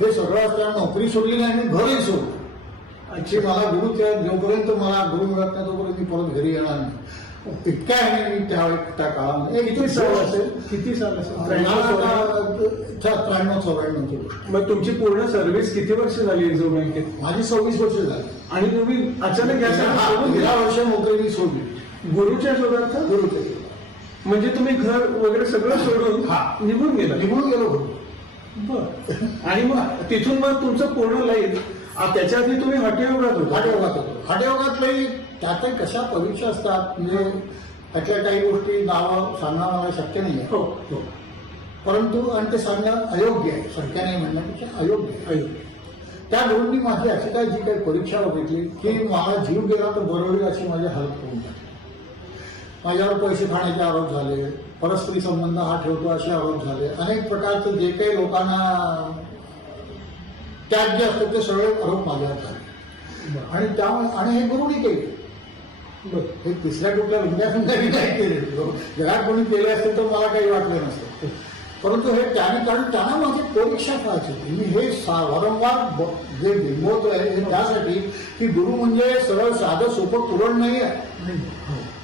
हे सगळं असताना नोकरी सोडली नाही आणि घरही सोडलं. की मला गुरुच्या जोपर्यंत मला गुरु मिळत नाही तोपर्यंत मी परत घरी येणार नाही. इतक्या आहे मी त्या काळामध्ये. किती साल असेल? 93-94. मग तुमची पूर्ण सर्व्हिस किती वर्ष झाली रिझर्व्ह बँकेत? माझी 26 वर्ष झाली. आणि तुम्ही अचानक 13 वर्ष नोकरी मी सोडली. गुरुच्या शोधात? गुरुच्या. म्हणजे तुम्ही घर वगैरे सगळं सोडून निघून गेलो. बर. आणि मग तिथून मग तुमचं पूर्ण लाईफ त्याच्या आधी तुम्ही हठयोगात होतो. हठयोगातही त्यातही कशा परीक्षा असतात म्हणजे त्यातल्या काही गोष्टी नावं सांगणं मला शक्य नाही आहे. परंतु आणि ते सांगणं अयोग्य आहे. शक्य नाही म्हणण्यापेक्षा अयोग्य आहे. त्या गुरूंनी माझी अशी काय जी काही परीक्षा बघितली की मला जीव गेला तर बरोबर अशी माझी हालत करून टाकली. माझ्यावर पैसे खाण्याचे आरोप झाले, परस्परी संबंध हा ठेवतो असे आरोप झाले, अनेक प्रकारचे जे काही लोकांना त्याग जे असतात ते सगळे आरोप माझ्यावर झाले. आणि त्यामुळे आणि हे गुरुनी केले. हे तिसऱ्या कुठल्या विद्यार्थ्यांनी नाही केले. जगात कोणी केले असते तर मला काही वाटलं नसतं. परंतु हे त्याने कारण त्यांना माझी परीक्षा पाहायची होती. मी हे वारंवार जे बिंबवतोय हे त्यासाठी की गुरु म्हणजे सरळ साधं सोपं पुरण नाही आहे.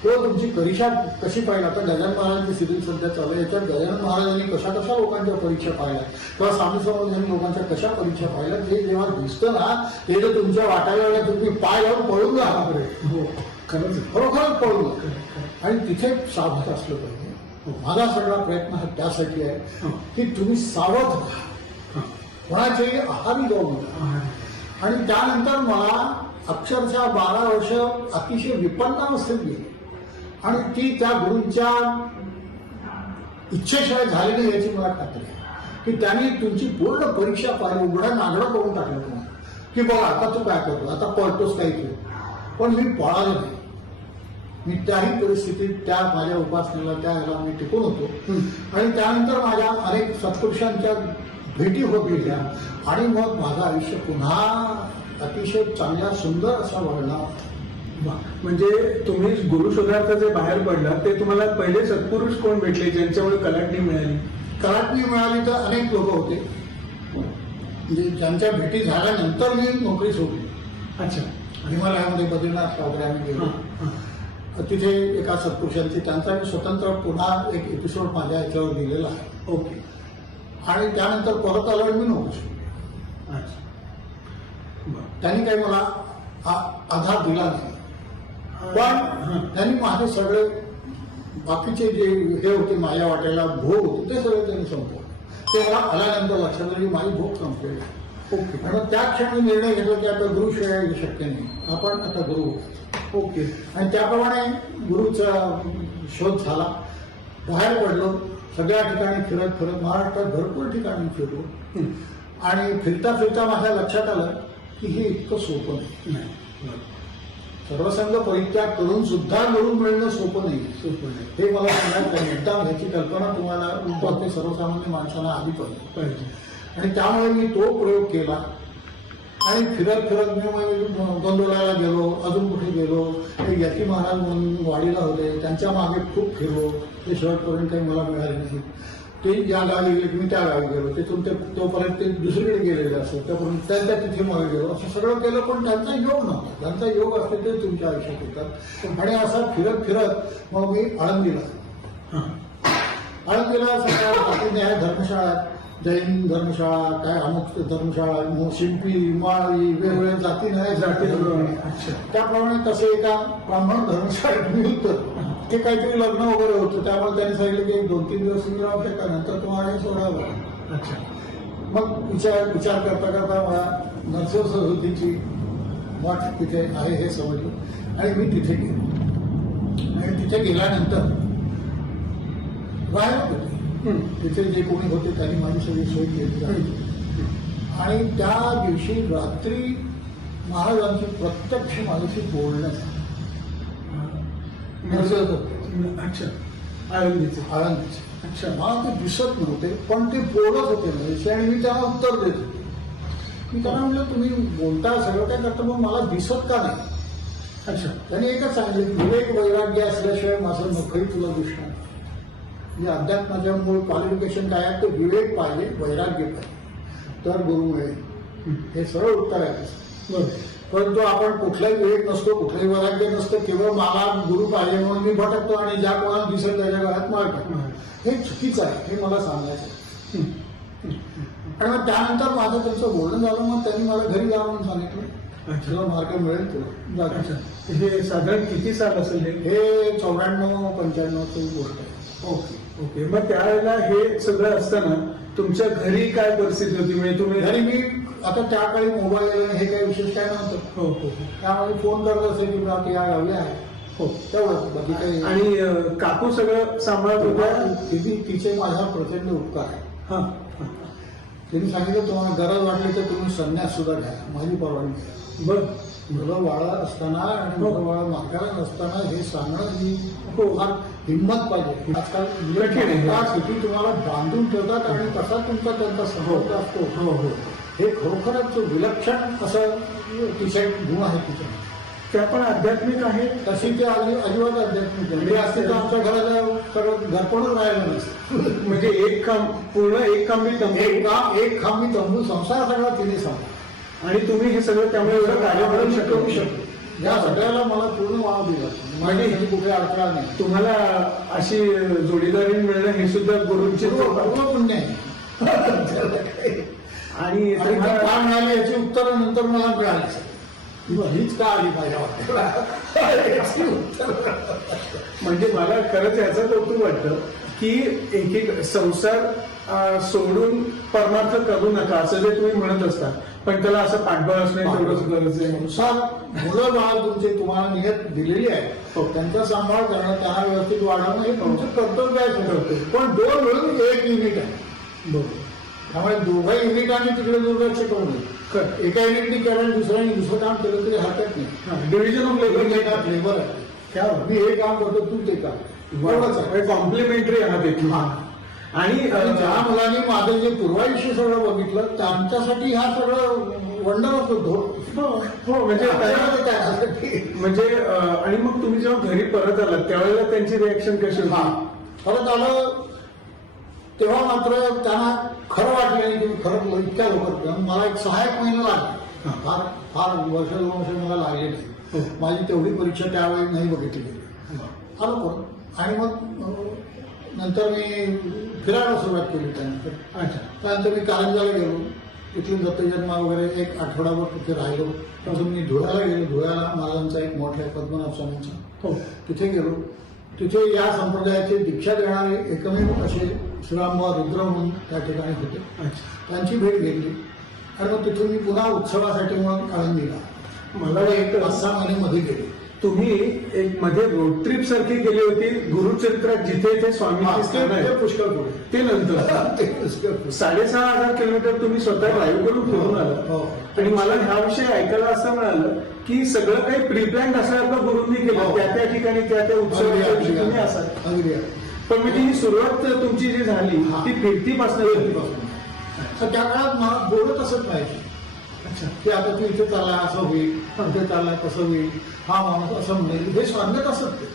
तो तुमची परीक्षा कशी पाहिजे. आता गजानन महाराजांची सिरीज सध्या चालू आहे. याच्यात गजानन महाराजांनी कशा कशा लोकांच्या परीक्षा पाहिल्या किंवा स्वामी समर्थांनी लोकांच्या कशा परीक्षा पाहिल्या ते जेव्हा दिसतं ना ते जर तुमच्या वाटायला तुम्ही पाय लावून पळून जा. खरंच खरोखरच पळून जा. आणि तिथे सावध असलं पाहिजे. माझा सगळा प्रयत्न हा त्यासाठी आहे की तुम्ही सावध राहा, कोणाच्याही आहारी जाऊ नका. आणि त्यानंतर मला अक्षरशः 12 वर्ष अतिशय विपन्नावस्थेत गेली आणि ती त्या गुरूंच्या इच्छेशिवाय झाली नाही याची मला खात्री आहे की त्यांनी तुमची पूर्ण परीक्षा पाहिली, उघडं नागडं करून टाकलं तुम्हाला की बघा आता तू काय करतो, आता पळतोस काही तू. पण मी पळालो नाही. मी त्याही परिस्थितीत त्या माझ्या उपासनेला त्या ह्याला मी टिकून होतो. आणि त्यानंतर माझ्या अनेक सत्पुरुषांच्या भेटी होत गेल्या आणि मग माझं आयुष्य पुन्हा अतिशय चांगल्या सुंदर असा वळला. म्हणजे तुम्ही गुरु शोधार्थ जे बाहेर पडला ते तुम्हाला पहिले सत्पुरुष कोण भेटले ज्यांच्यामुळे कलाटणी मिळाली? कलाटणी मिळाली तर अनेक लोक होते म्हणजे ज्यांच्या भेटी झाल्यानंतर मी नोकरी सोडली. अच्छा. हिमालयामध्ये बद्रीनाथ वगैरे आम्ही गेलो. तिथे एका सत्पुरुषांची त्यांचा मी स्वतंत्र पुन्हा एक एपिसोड माझ्या याच्यावर दिलेला आहे. ओके. आणि त्यानंतर परत आलो मी नोकरी सोडली. अच्छा. त्यांनी काही मला आधार दिला नाही. पण त्यांनी माझे सगळे बाकीचे जे हे होते माझ्या वाट्याला भोग होते ते सगळे त्यांनी संपवले. ते मला आल्यानंतर लक्षात आलं की माझी भोग संपलेली. ओके. आणि त्या क्षणी निर्णय घेतला की आता गुरुशिवाय शक्य नाही, आपण आता गुरु. ओके. आणि त्याप्रमाणे गुरुचा शोध झाला. बाहेर पडलो, सगळ्या ठिकाणी फिरत फिरत महाराष्ट्रात भरपूर ठिकाणी फिरलो. आणि फिरता फिरता माझ्या लक्षात आलं की हे इतकं सोपं नाही. सर्वसंग परित्याग करून सुद्धा गुरु मिळणं सोपं नाही. हे मला सांगायचं एकदा ह्याची कल्पना तुम्हाला सर्वसामान्य माणसांना आली पाहिजे. आणि त्यामुळे मी तो प्रयोग केला. आणि फिरत फिरत मी गोंधळाला गेलो, अजून कुठे गेलो. ते यती महाराज म्हणून वाडीला होते, त्यांच्या मागे खूप फिरलो. ते शेवटपर्यंत काही मला मिळाले नाही. ते या गावी गेले की मी त्या गावी गेलो. तिथून ते तोपर्यंत ते दुसरीकडे गेलेले असत त्यापर्यंत त्यांच्या तिथे मागे गेलो. असं सगळं केलं पण त्यांचा योग नव्हता. त्यांचा योग असते ते तुमच्या आयुष्यात येतात. आणि असं फिरत फिरत मग मी आळंदीला सगळ्या धर्मशाळा, जैन धर्मशाळा, काय अमुक धर्मशाळा, शिंपी, माळी, वेगवेगळ्या जाती नाही जाती. त्याप्रमाणे तसे एका ब्राह्मण धर्मशाळेत मी होतं. ते काहीतरी लग्न वगैरे होतं. त्यामुळे त्यांनी सांगितलं की 2-3 दिवस तुम्ही राहू शकता, नंतर तुम्हाला हे सोडावं. अच्छा. मग विचार करता करता मला नरसिंह सरस्वतीची मठ तिथे आहे हे समजलं आणि मी तिथे गेलो. आणि तिथे गेल्यानंतर राहत होते. तिथे जे कोणी होते त्यांनी माझी सगळी सोय केली. आणि त्या दिवशी रात्री महाराजांची प्रत्यक्ष माझ्याशी बोलणं झालं. अच्छा. आळंदीचे. अच्छा. मला ते दिसत नव्हते पण ते बोलत होते माझ्याशी आणि मी त्यांना उत्तर देत होते. मी त्यांना म्हटलं तुम्ही बोलता सगळं काय करता मग मला दिसत का नाही. अच्छा. त्यांनी एकच सांगितलं विवेक वैराग्य असल्याशिवाय माझं नोकरी तुला दिसणार. म्हणजे अध्यात्माच्या मूळ क्वालिफिकेशन काय आहे तर विवेक पाहिजे, वैराग्य पाहिजे तर गुरु मिळेल. हे सरळ उत्तर आहे. परंतु आपण कुठलाही विवेक नसतो, कुठलंही वैराग्य नसतं, केवळ मला गुरु पाहिजे म्हणून मी भटकतो आणि ज्या कोणाला दिसेल त्याच्या गळ्यात माळ टाकतो. हे चुकीचं आहे, हे मला सांगायचं. आणि मग त्यानंतर माझं त्यांचं बोलणं झालं. मग त्यांनी मला घरी जा म्हणून सांगितलं. तुला मार्ग मिळेल तुला. हे साधारण किती साल असेल? हे 94-95 गोष्ट आहे. ओके. ओके. मग त्यावेळेला हे सगळं असताना तुमच्या घरी काय परिस्थिती होती? म्हणजे तुम्ही घरी मी आता त्या काळी मोबाईल हे काही विशेष काय नव्हतं. हो हो. त्यामुळे फोन करत असेल की मला या गावी आहे. हो तेवढं बाकी काही. आणि काकू सगळं सांभाळत होत्या. तिचे माझा प्रचंड उपकार आहे. त्यांनी सांगितलं तुम्हाला गरज वाटली तर तुम्ही संन्यास सुद्धा घ्या, माझी परवानगी घ्या. बर मुलं बाळा असताना आणि हो. मुलं बाळा मागायला नसताना हे सांगणं ही हो. फार हिंमत पाहिजे. आजकाल कठीण आहे. किती तुम्हाला बांधून ठेवतात आणि कसा तुमचा त्यांचा संपर्क असतो. हो हो हे खरोखरच विलक्षण असं तिचे गुण आहे तिथे. त्या पण आध्यात्मिक आहे. तशी ते अजिबात अध्यात्मिक आहे. हे असते तर आमच्या घराला सगळं घरपणच राहिलं नसतं. म्हणजे एक काम पूर्ण एक काम मी तंबू एक खांबी तंबू संसार सगळा तिने सांगा आणि तुम्ही हे सगळं त्यामुळे एवढं कार्य करू करू शकतो. शकतो. या सगळ्याला मला पूर्ण वाव दिला. माझी कधी कुठे अडथळा नाही. तुम्हाला अशी जोडीदारी मिळणं हे सुद्धा गुरूंचे पूर्ण पुण्य आहे. आणि आणि ते का मिळाली याची उत्तर नंतर मला मिळाली. हीच का आली पाहिजे वाटतं. म्हणजे मला खरंच याचं कौतुक वाटतं की एक एक संसार सोडून परमार्थ करू नका असं जे तुम्ही म्हणत असता, पण त्याला असं पाठबळ असणे तेवढंच गरज आहे. संसार मुलं बाळ तुमचे तुम्हाला नियत दिलेली आहे. त्यांचा सांभाळ करणं, त्यांना व्यवस्थित वाढवणं हे तुमचं कर्तव्य आहे. पण दोन मिळून एक युनिट आहे. बरोबर. त्यामुळे दोघा युनिटांनी तिकडे दुर्लक्ष करू नये. एका युनिटनी केलं दुसऱ्याने दुसरं काम केलं तरी हरकत नाही. डिव्हिजन ऑफ लेबर लेबर आहे. मी हे काम करतो तू ते काम एवढंच आहे. कॉम्प्लिमेंटरी आहात एक. आणि ज्या मुलांनी माझं जे पूर्वायुष्य सगळं बघितलं त्यांच्यासाठी हा सगळं वंडरच होतो. हो म्हणजे आणि मग तुम्ही जेव्हा घरी परत आलात त्यावेळेला त्यांची रिॲक्शन कशी होती? परत आलं तेव्हा मात्र त्यांना खरं वाटलं नाही की खरं इतक्या लवकर. मला एक सहायक महिना लागला. फार फार वर्ष 2 वर्ष मला लागले नाही. माझी तेवढी परीक्षा त्यावेळी नाही बघितली गेली. आलो परत आणि मग नंतर मी फिरायला सुरुवात केली. त्यानंतर मी कारंजाला गेलो. इथून दत्तजन्मा वगैरे एक आठवडाभर तिथे राहिलो. अजून मी धुळ्याला गेलो. धुळ्याला महाराजांचा एक मोठा आहे पद्मनाभ स्वामींचा. तिथे गेलो. तिथे या संप्रदायाची दीक्षा देणारे एकमेव असे श्रीरामबा रुद्र म्हणून त्या ठिकाणी होते. त्यांची भेट घेतली आणि मग तिथून मी पुन्हा उत्सवासाठी म्हणून आळंदीला मला एक 5-6 महिने मध्ये गेले. तुम्ही एक मध्ये रोड ट्रिप सारखी केली होती गुरुचरित्रात जिथे ते स्वामींची स्थान आहे पुष्कळ पुढे ते नंतर ते पुष्कळ पुढे. 6,500 किलोमीटर तुम्ही स्वतः ड्राईव्ह करून फिरून आला. आणि मला ह्या विषयी ऐकायला असं मिळालं की सगळं काही प्रीप्लॅन्ड असल्याचं गुरूंनी केलं. त्या ठिकाणी त्या उत्सवाच्या दिवशी तुम्ही असाल. पण म्हणजे ही सुरुवात तुमची जी झाली ती फिरतीपासून. त्या काळात मला बोलत असत नाही की आता तू इथे चालला असं होईल, इथे चाललाय कसं होईल, हा माणूस असं म्हणेल, हे सांगत असत ते.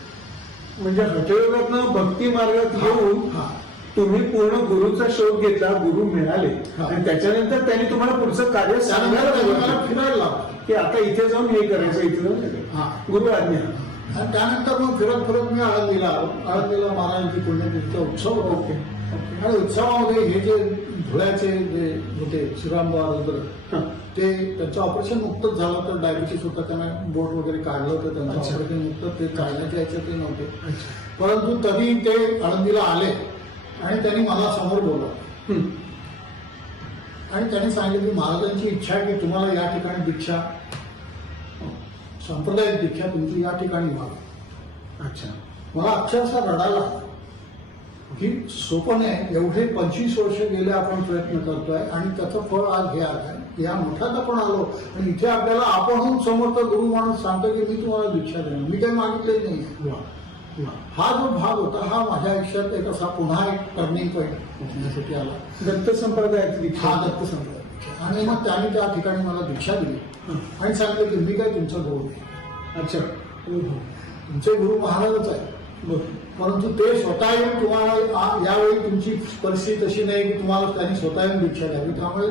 म्हणजे हठयोगातनं भक्ती मार्गात येऊन तुम्ही पूर्ण गुरुचा शोध घेतला, गुरु मिळाले आणि त्याच्यानंतर त्यांनी तुम्हाला पुढचं कार्य सांगायला फिरायला लावलं की आता इथे जाऊन हे करायचं, इथे जाऊन हे करायचं. गुरु आज्ञा. आणि त्यानंतर मग फिरत फिरत मी आळंदीला आलो. आळंदीला महाराजांची पुण्यतिथीचा उत्सव होते आणि उत्सवामध्ये हे जे धुळ्याचे जे होते श्रीरामबा रुद्र ते त्यांचं ऑपरेशन नुकतंच झालं. तर डायबिटीस होतं, त्यांना बोट वगैरे काढलं होतं. त्यांचं ऑपरेशन नुकतं ते काढण्याच्या याच्यात ते नव्हते. परंतु तरी ते आळंदीला आले आणि त्यांनी मला समोर बोलवलं आणि त्यांनी सांगितलं की महाराजांची इच्छा आहे की तुम्हाला या ठिकाणी दीक्षा, सांप्रदायिक दीक्षा तुमची या ठिकाणी व्हावी. अच्छा. मला अक्षरशः रडायला ही सोपं नाही. एवढे 25 वर्ष गेले आपण प्रयत्न करतोय आणि त्याचं फळ आज हे आहे. या मोठ्यात आपण आलो आणि इथे आपल्याला आपणहून समोर गुरु माणूस सांगतो की मी तुम्हाला दीक्षा देणार, मी काही मागितले नाही. हा जो भाग होता हा माझ्या आयुष्यात एक असा पुन्हा एक टर्निंग पॉईंट होण्यासाठी आला. दत्त संप्रदायातली हा दत्त संप्रदाय. आणि मग त्याने त्या ठिकाणी मला दीक्षा दिली आणि सांगितलं की मी काय तुमचा गुरु नाही. अच्छा. तुमचे गुरु महाराजच आहे, परंतु ते स्वतः येऊन तुम्हाला यावेळी तुमची परिस्थिती तशी नाही की तुम्हाला त्यांनी स्वतः येऊन दीक्षा द्यावी. त्यामुळे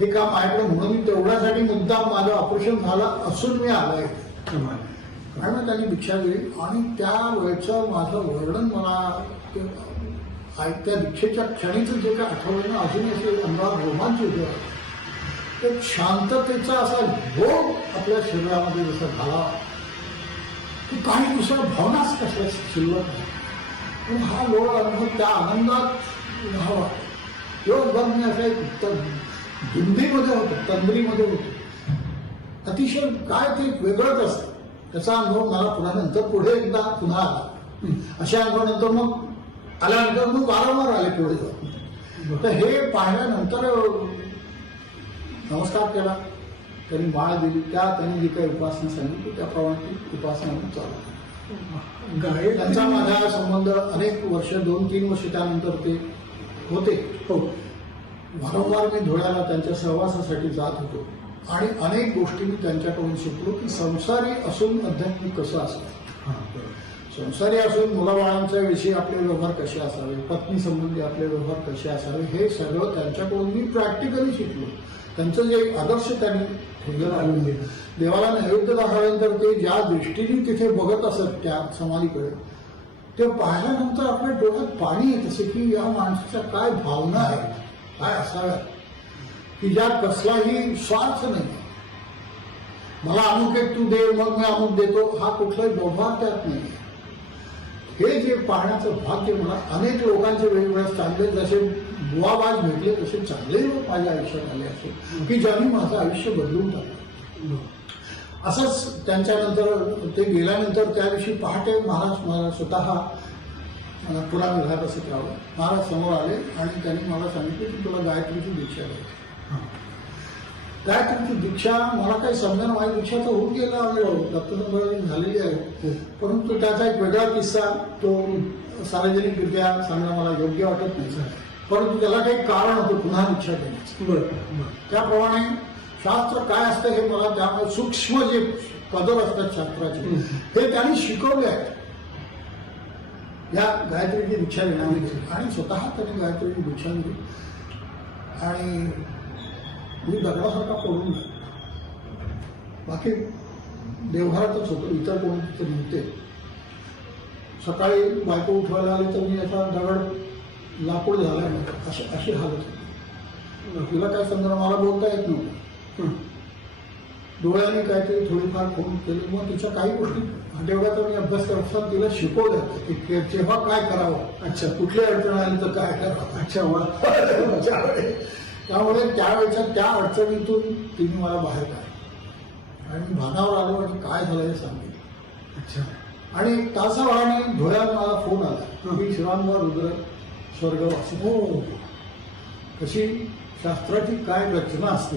हे काम ऐकलं म्हणून मी तेवढ्यासाठी मुद्दाम माझं ऑपरेशन झालं असून मी आलोय आणि मग त्यांनी दीक्षा दिली. आणि त्या वेळचं माझं वर्णन मला त्या दीक्षेच्या क्षणीचं जे काय आठवलं ना अजून असे अंगावर रोमांच होते. एक शांततेचा असा भोग आपल्या शरीरामध्ये जसा झाला की काही दुसऱ्या भावनाच कसल्या शिल्लक नाही. पण हा लोळ अनुभव त्या आनंदात राहावा. दिवसभर मी असं एक धुंदीमध्ये होतो, तंद्रीमध्ये होतो. अतिशय काय ते वेगळंच असतं. त्याचा अनुभव मला पुढे एकदा पुन्हा आला. अशा अनुभवानंतर मग आल्यानंतर मग वारंवार आले पुढे जाऊन. तर हे पाहिल्यानंतर नमस्कार केला, त्यांनी माळ दिली, त्यांनी जी काही उपासना सांगितली त्याप्रमाणे ती उपासना आम्ही चालू. त्यांचा माझा संबंध अनेक वर्ष 2-3 वर्ष त्यानंतर ते होते. वारंवार मी धुळ्याला त्यांच्या सहवासासाठी जात होतो आणि अनेक गोष्टी मी त्यांच्याकडून शिकलो की संसारी असून आध्यात्मिक कसं असावं, संसारी असून मुलाबाळांच्या विषयी आपले व्यवहार कसे असावे, पत्नी संबंधी आपले व्यवहार कसे असावे, हे सगळं त्यांच्याकडून मी प्रॅक्टिकली शिकलो. त्यांचं जे आदर्श त्यांनी ठेवलेलं आहे, देवाला नैवेद्य दाखवल्यानंतर ते ज्या दृष्टीने तिथे बघत असत त्या समाधीकडे, ते पाहिल्यानंतर आपल्या डोळ्यात पाणी येत असे की या माणसाच्या काय भावना आहेत, काय असाव्यात, की ज्यात कसलाही स्वार्थ नाही. मला अमुक एक तू दे मग मी अमुक देतो हा कुठलाही व्यवहार त्यात नाही. हे जे पाहण्याचं भाग्य मला अनेक लोकांचे वेगवेगळ्या चांगले जसे बुवाबाज भेटले तसे चांगले लोक माझ्या आयुष्यात आले असे की ज्यांनी माझं आयुष्य बदलून टाकलं. असंच त्यांच्यानंतर ते गेल्यानंतर त्या दिवशी पहाटे महाराज मला स्वतः पुरा विभाग असं करावं, महाराज समोर आले आणि त्यांनी मला सांगितलं की तुला गायत्रीची दीक्षा द्यायची. गायत्रीची दीक्षा मला काही समजा, माझी दीक्षा तर होऊन गेला दत्तनंबराची झालेली आहे, परंतु त्याचा एक वेगळा किस्सा तो सार्वजनिकरित्या सांगणं मला योग्य वाटत नाही, परंतु त्याला काही कारण होतं पुन्हा दीक्षा देण्याचं. त्याप्रमाणे शास्त्र काय असतं हे मला त्यामुळे सूक्ष्म जे पदर असतात शास्त्राचे हे त्यांनी शिकवले आहेत या गायत्रीची दीक्षा घेण्यामध्ये. आणि स्वतः त्यांनी गायत्रीची दीक्षा दिली आणि मी दगडासारखा पडून नाही. बाकी देवघरातच होतो, इतर कोण तिथे नव्हते. सकाळी बायको उठवायला आली तर मी असा दगड लाकूड झाला अशी हालत होती. तिला काय समजा मला बोलता येत नव्हतं. डोळ्याने काहीतरी थोडीफार फोन केली. मग तिच्या काही गोष्टी देवळाचा मी अभ्यास करत असताना तिला शिकवलं की तेव्हा काय करावं, अच्छा कुठली अडचण आली तर काय करावं. त्यामुळे त्यावेळेच्या त्या अडचणीतून तिने मला बाहेर काढलं आणि मी भानावर आलो आणि काय झालं हे सांगितलं. अच्छा. आणि तासाभराने धुळ्यात मला फोन आला की शिवानबा रुद्र स्वर्गवासी. हो, तशी शास्त्राची काय रचना असते.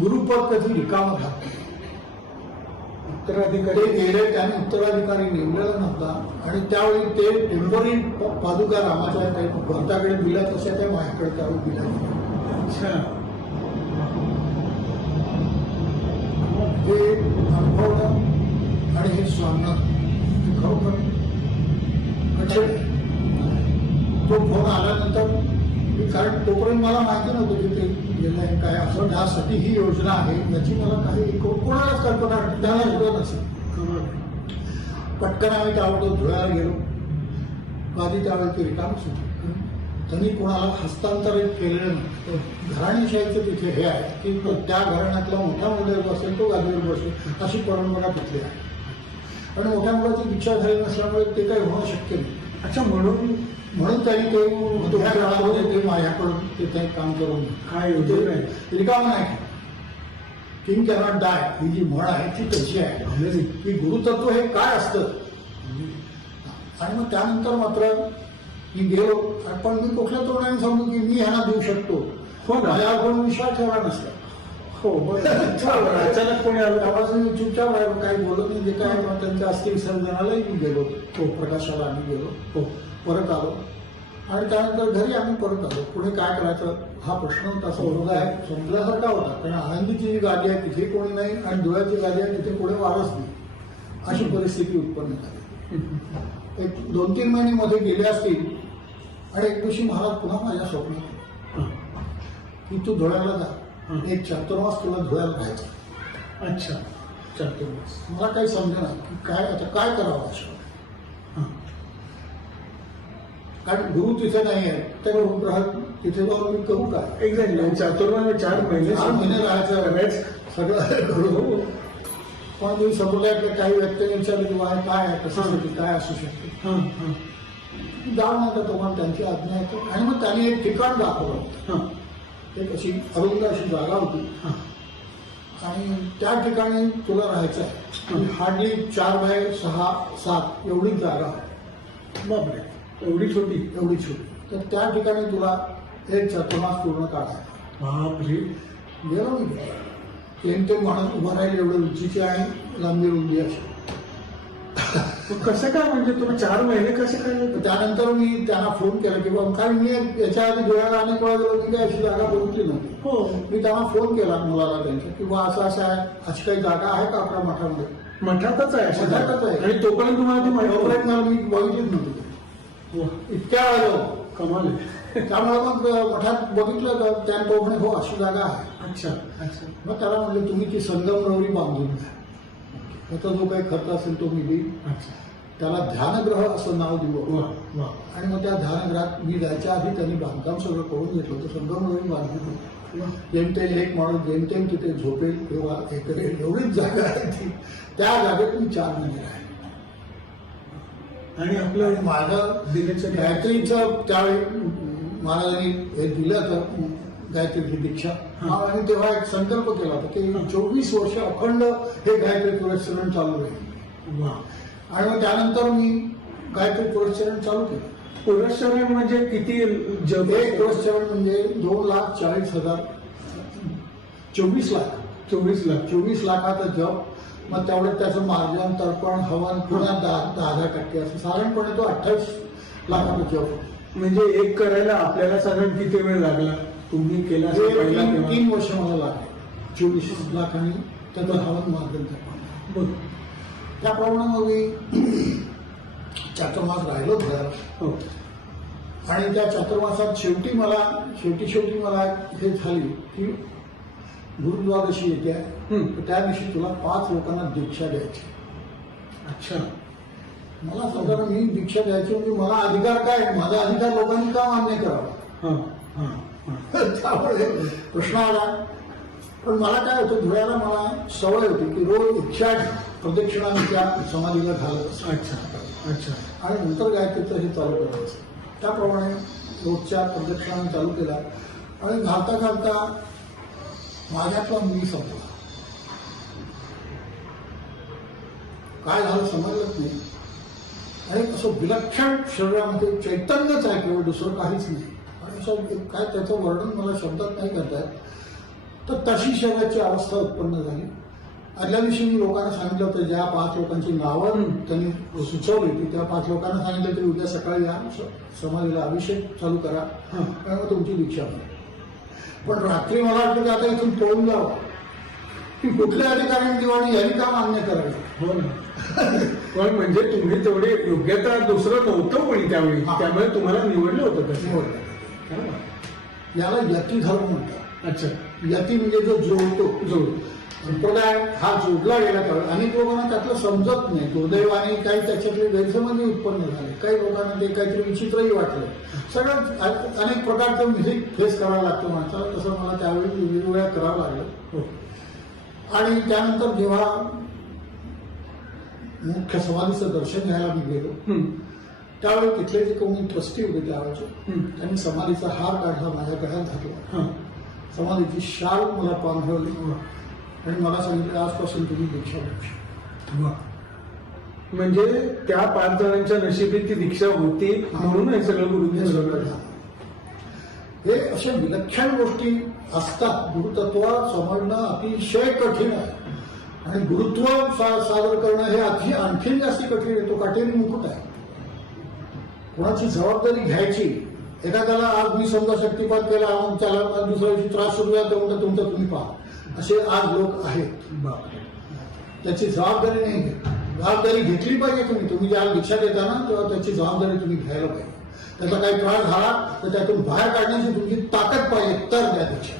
गुरुपद कधी रिकामं राहत नाही. उत्तराधिकारी गेले, त्याने उत्तराधिकारी नेमलेला नव्हता आणि त्यावेळी ते टेम्पररी पादुका रामाच्या भरताकडे दिल्या तशा त्या माझ्याकडे त्यावेळी दिल्या. अच्छा. हे अनुभवलं आणि हे स्वांना खरोखर कठीण. तो फोन आल्यानंतर कारण तोपर्यंत मला माहिती नव्हतं की ते गेलं आहे काय असं, त्यासाठी ही योजना आहे याची मला काही कोणालाच कल्पना त्याला सुद्धा नसेल. पटकन आम्ही त्यावेळी धुळ्याला गेलो. आधी त्यावेळी ते रिकामच होते, त्यांनी कोणाला हस्तांतरित केलेलं नाही. घराणीशाहीचं तिथे हे आहे की त्या घराण्यातला मोठ्या मुलावर बसेल तो गादीवर बसेल अशी परंपरा तिथली आहे. आणि मोठ्या मुलाची दीक्षा झाली नसल्यामुळे ते काही होणं शक्य नाही. अच्छा, म्हणून त्यांनी ते काळामध्ये ते माझ्याकडून ते काम करून काय रिकामं नाही. किंग कॅनॉट डाय ही जी म्हण आहे ती तशी आहे की गुरुतत्व हे काय असतं. आणि मग त्यानंतर मात्र मी गेलो. पण मी कुठल्या तोंडाने सांगू की मी ह्यांना देऊ शकतो. हो, माझ्यावर कोण विश्वास ठेवला नसला. हो, अचानक कोणी आलं त्यापासून मी चुपचाप राहिलो, काही बोलत नाही. जे काय त्यांच्या अस्थि विसर्जनालाही मी गेलो. तो प्रकाशाला आम्ही गेलो. हो, परत आलो आणि त्यानंतर घरी आम्ही परत आलो. पुढे काय करायचं हा प्रश्न तसा होता आहे समजल्यासारखा होता. कारण आनंदीची जी गादी आहे तिथे कोणी नाही आणि धुळ्याची गादी आहे तिथे कोणी वारच नाही. अशी परिस्थिती उत्पन्न झाली. एक 2-3 महिने मध्ये गेले असतील आणि एक दिवशी महाराज पुन्हा माझ्या स्वप्नात की तू धुळ्याला जा, एक चातुर्मास तुला धुळ्याला राहायचं. अच्छा, चातुर्मास. मला काही समजेना की काय आता काय करावं असं. कारण गुरु तिथे नाही आहे तर तिथे जाऊन मी करू काय. एक्झॅक्टली. चातुर्मास 4 महिने राहायचं सगळं करू. पण मी समुदायातल्या काही व्यक्तीने विचारलं की बाय काय आहे कशासाठी काय असू शकते. जाऊन आता तुम्हाला त्यांची आज्ञा येते. आणि मग त्यांनी एक ठिकाण दाखवलं. एक अशी अरुंद अशी जागा होती आणि त्या ठिकाणी तुला राहायचं आहे. हार्डली 4x6-7 एवढीच जागा आहे. बापरे, एवढी छोटी. तर त्या ठिकाणी तुला एक चतुर्मास पूर्ण काढायचा. बापरे. गेलो मी ते माणूस उभं राहील एवढं उंचीची आणि लांबी रुंदी अशी. मग कसं काय म्हणजे तुम्ही 4 महिने कसे काय तर त्यानंतर मी त्यांना फोन केला की बाबा, कारण मी याच्या आधी डोळ्याला अनेक वेळा गेलो, मी काय अशी जागा बघितली नव्हती. हो. मी त्यांना फोन केला मुलाला त्यांच्या की बा असं असं आहे, अशी काही जागा आहे का आपल्या मठामध्ये. मठातच आहे अशी जागा? मठातच आहे. आणि तोपर्यंत तुम्हाला ती माहिती तोपर्यंत मला मी बघितलीच नव्हती. हो. इतक्या वेळा जाऊ. कमाल आहे. त्यामुळे मग मठात बघितलं तर त्या तो म्हणे हो अशी जागा आहे. अच्छा अच्छा. मग त्याला म्हणले तुम्ही ती संगमरवरी बांधून द्या, त्याचा जो काही खर्च असेल तो मी देईन. अच्छा. त्याला ध्यानग्रह असं नाव दिलं. वा वा. आणि मग त्या ध्यानगृहात मी जायच्या आधी त्यांनी बांधकाम सगळं करून घेतलं होतं. संगमरवरी बांधली जेमतेम एक माणूस जेमतेम तिथे झोपेल किंवा हे करेल एवढीच जागा आहे ती. त्या जागेत मी 4 महिने राहिले. आणि आपलं माझं दिल्याचं गायत्रीचं त्यावेळी महाराजांनी हे दिलं तर गायत्रीची दीक्षा. आणि तेव्हा एक संकल्प केला होता की 24 वर्ष अखंड हे गायत्री पुरस्चरण चालू राहील. वा. आणि मग त्यानंतर मी गायत्री पुरस्चरण चालू केलं. पुरस्चरण म्हणजे किती जप? एक पुरस्चरण म्हणजे 2,40,000 24 लाख 24 लाख. 24 लाखाचा जप. मग तेवढं त्याचं मार्जन, तर्पण, हवन पुन्हा 10% असं साधारणपणे तो 28 लाखाचा जप. म्हणजे एक करायला आपल्याला साधारण किती वेळ लागला? तुम्ही केला असेल पहिला तेव्हा? 3 वर्ष मला लागले. 24 लाखांनी त्याचं हवन मार्जन तर्पण. बरं. त्याप्रमाणे मग मी चातुर्मास राहिलो घरात. हो. आणि त्या चातुर्मासात शेवटी मला हे झाली की गुरुद्वादशी येते आहे. तर त्या दिवशी तुला 5 लोकांना दीक्षा द्यायची. अच्छा. मला समजा मी दीक्षा द्यायची म्हणजे मला अधिकार काय, माझा अधिकार लोकांनी का मान्य करावा. हां हां हां. त्यामुळे प्रश्न आला. पण मला काय होतं, धुळ्याला मला सवय होती की रोज 108 प्रदक्षिणा मी त्या समाधीला घालत असतो. अच्छा अच्छा. आणि नंतर गायत्रीचं हे चालू करायचं. त्याप्रमाणे रोजच्या प्रदक्षिणा मी चालू केला. आणि घालता घालता माझ्यातला मी संपला. काय झालं समजलंच नाही. आणि असं विलक्षण शरीरामध्ये चैतन्यच आहे केवळ, दुसरं काहीच नाही. आणि असं काय त्याचं वर्णन मला शब्दात नाही करता येत. तर तशी शरीराची अवस्था उत्पन्न झाली. आदल्या दिवशी मी लोकांना सांगितलं होतं, ज्या 5 लोकांची नावं त्यांनी सुचवली होती त्या 5 लोकांना सांगितलं की उद्या सकाळी या समाधीला अभिषेक चालू करा आणि मग तुमची दीक्षा मिळेल. पण रात्री मला वाटतं की आता इथून पळून जावं की कुठल्या अधिकाऱ्यांनी दिवाणी यांनी का मान्य करायचं. हो ना. पण म्हणजे तुम्ही तेवढे योग्यता दुसरं नव्हतं कोणी त्यावेळी, त्यामुळे तुम्हाला निवडलं होतं तसं. निवडलं. याला यती धर्म म्हणतात. अच्छा. यती म्हणजे जो जोडतो. संप्रदाय हा जोडला गेला त्यावेळी. अनेक लोकांना त्यातलं समजत नाही. दुर्दैवाने काही त्याच्यातले गैरसमजही उत्पन्न झाले. काही लोकांना ते काहीतरी विचित्रही वाटलं. सगळं अनेक प्रकारचं म्युझिक फेस करावं लागतं माणसाला. तसं मला त्यावेळी वेगवेगळ्या करावं लागलं. हो. आणि त्यानंतर जेव्हा मुख्य समाधीचं दर्शन घ्यायला मी गेलो त्यावेळी तिथले जे कोणी ट्रस्टी होते त्यावेळेचे, त्यांनी समाधीचा हार काढला, माझ्या गळ्यात घातला. समाधीची शाल मला पांघरवली आणि मला सांगितलं आजपासून तुम्ही दीक्षा घ्या. म्हणजे त्या 5 जणांच्या नशिबीत ती दीक्षा होती म्हणून हे सगळं गुरुजी सगळं. हे अशा विलक्षण गोष्टी असतात. गुरुतत्व समजणं अतिशय कठीण आहे. आणि गुरुत्व सादर करणं हे आणखीन जास्ती कठीण आहे. तो काटेरी मुकुट आहे. कोणाची जबाबदारी घ्यायची. एखाद्याला आज मी समजा शक्तिपात केला, मग त्याला दुसऱ्या दिवशी त्रास सुरू झाला तर तुमचं तुम्ही पहा. असे आज लोक आहेत. त्याची जबाबदारी नाही घेत. जबाबदारी घेतली पाहिजे तुम्ही ज्याला दीक्षा देता ना तेव्हा त्याची जबाबदारी तुम्ही घ्यायला पाहिजे. त्याचा काही त्रास झाला तर त्यातून बाहेर काढण्याची तुमची ताकद पाहिजे तर त्या दीक्षा.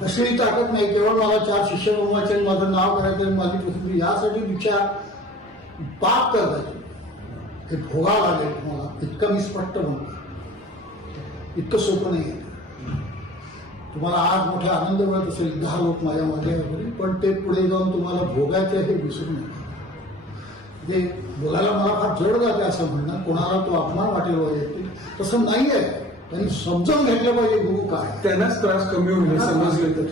कसली ताकद नाही. केवळ मला 4 शिष्य बनवायचे, माझं नाव करायचं, माझी प्रसिद्धी, यासाठी दीक्षा पाप करायची. हे भोगावं लागेल तुम्हाला. इतकं मी स्पष्ट म्हणतो. इतकं सोपं नाही आहे. तुम्हाला आज मोठा आनंद मिळत असेल 10 लोक माझ्या मागे वगैरे, पण ते पुढे जाऊन तुम्हाला भोगायचं हे विसरू नका. जे बोलायला मला फार जड जाते असं म्हणणं, कोणाला तो अपमान वाटेल वगैरे, तसं नाही आहे. त्यांनी समजून घेतलं पाहिजे गुरु काय. त्यांनाच त्रास कमी होईल समजले तर.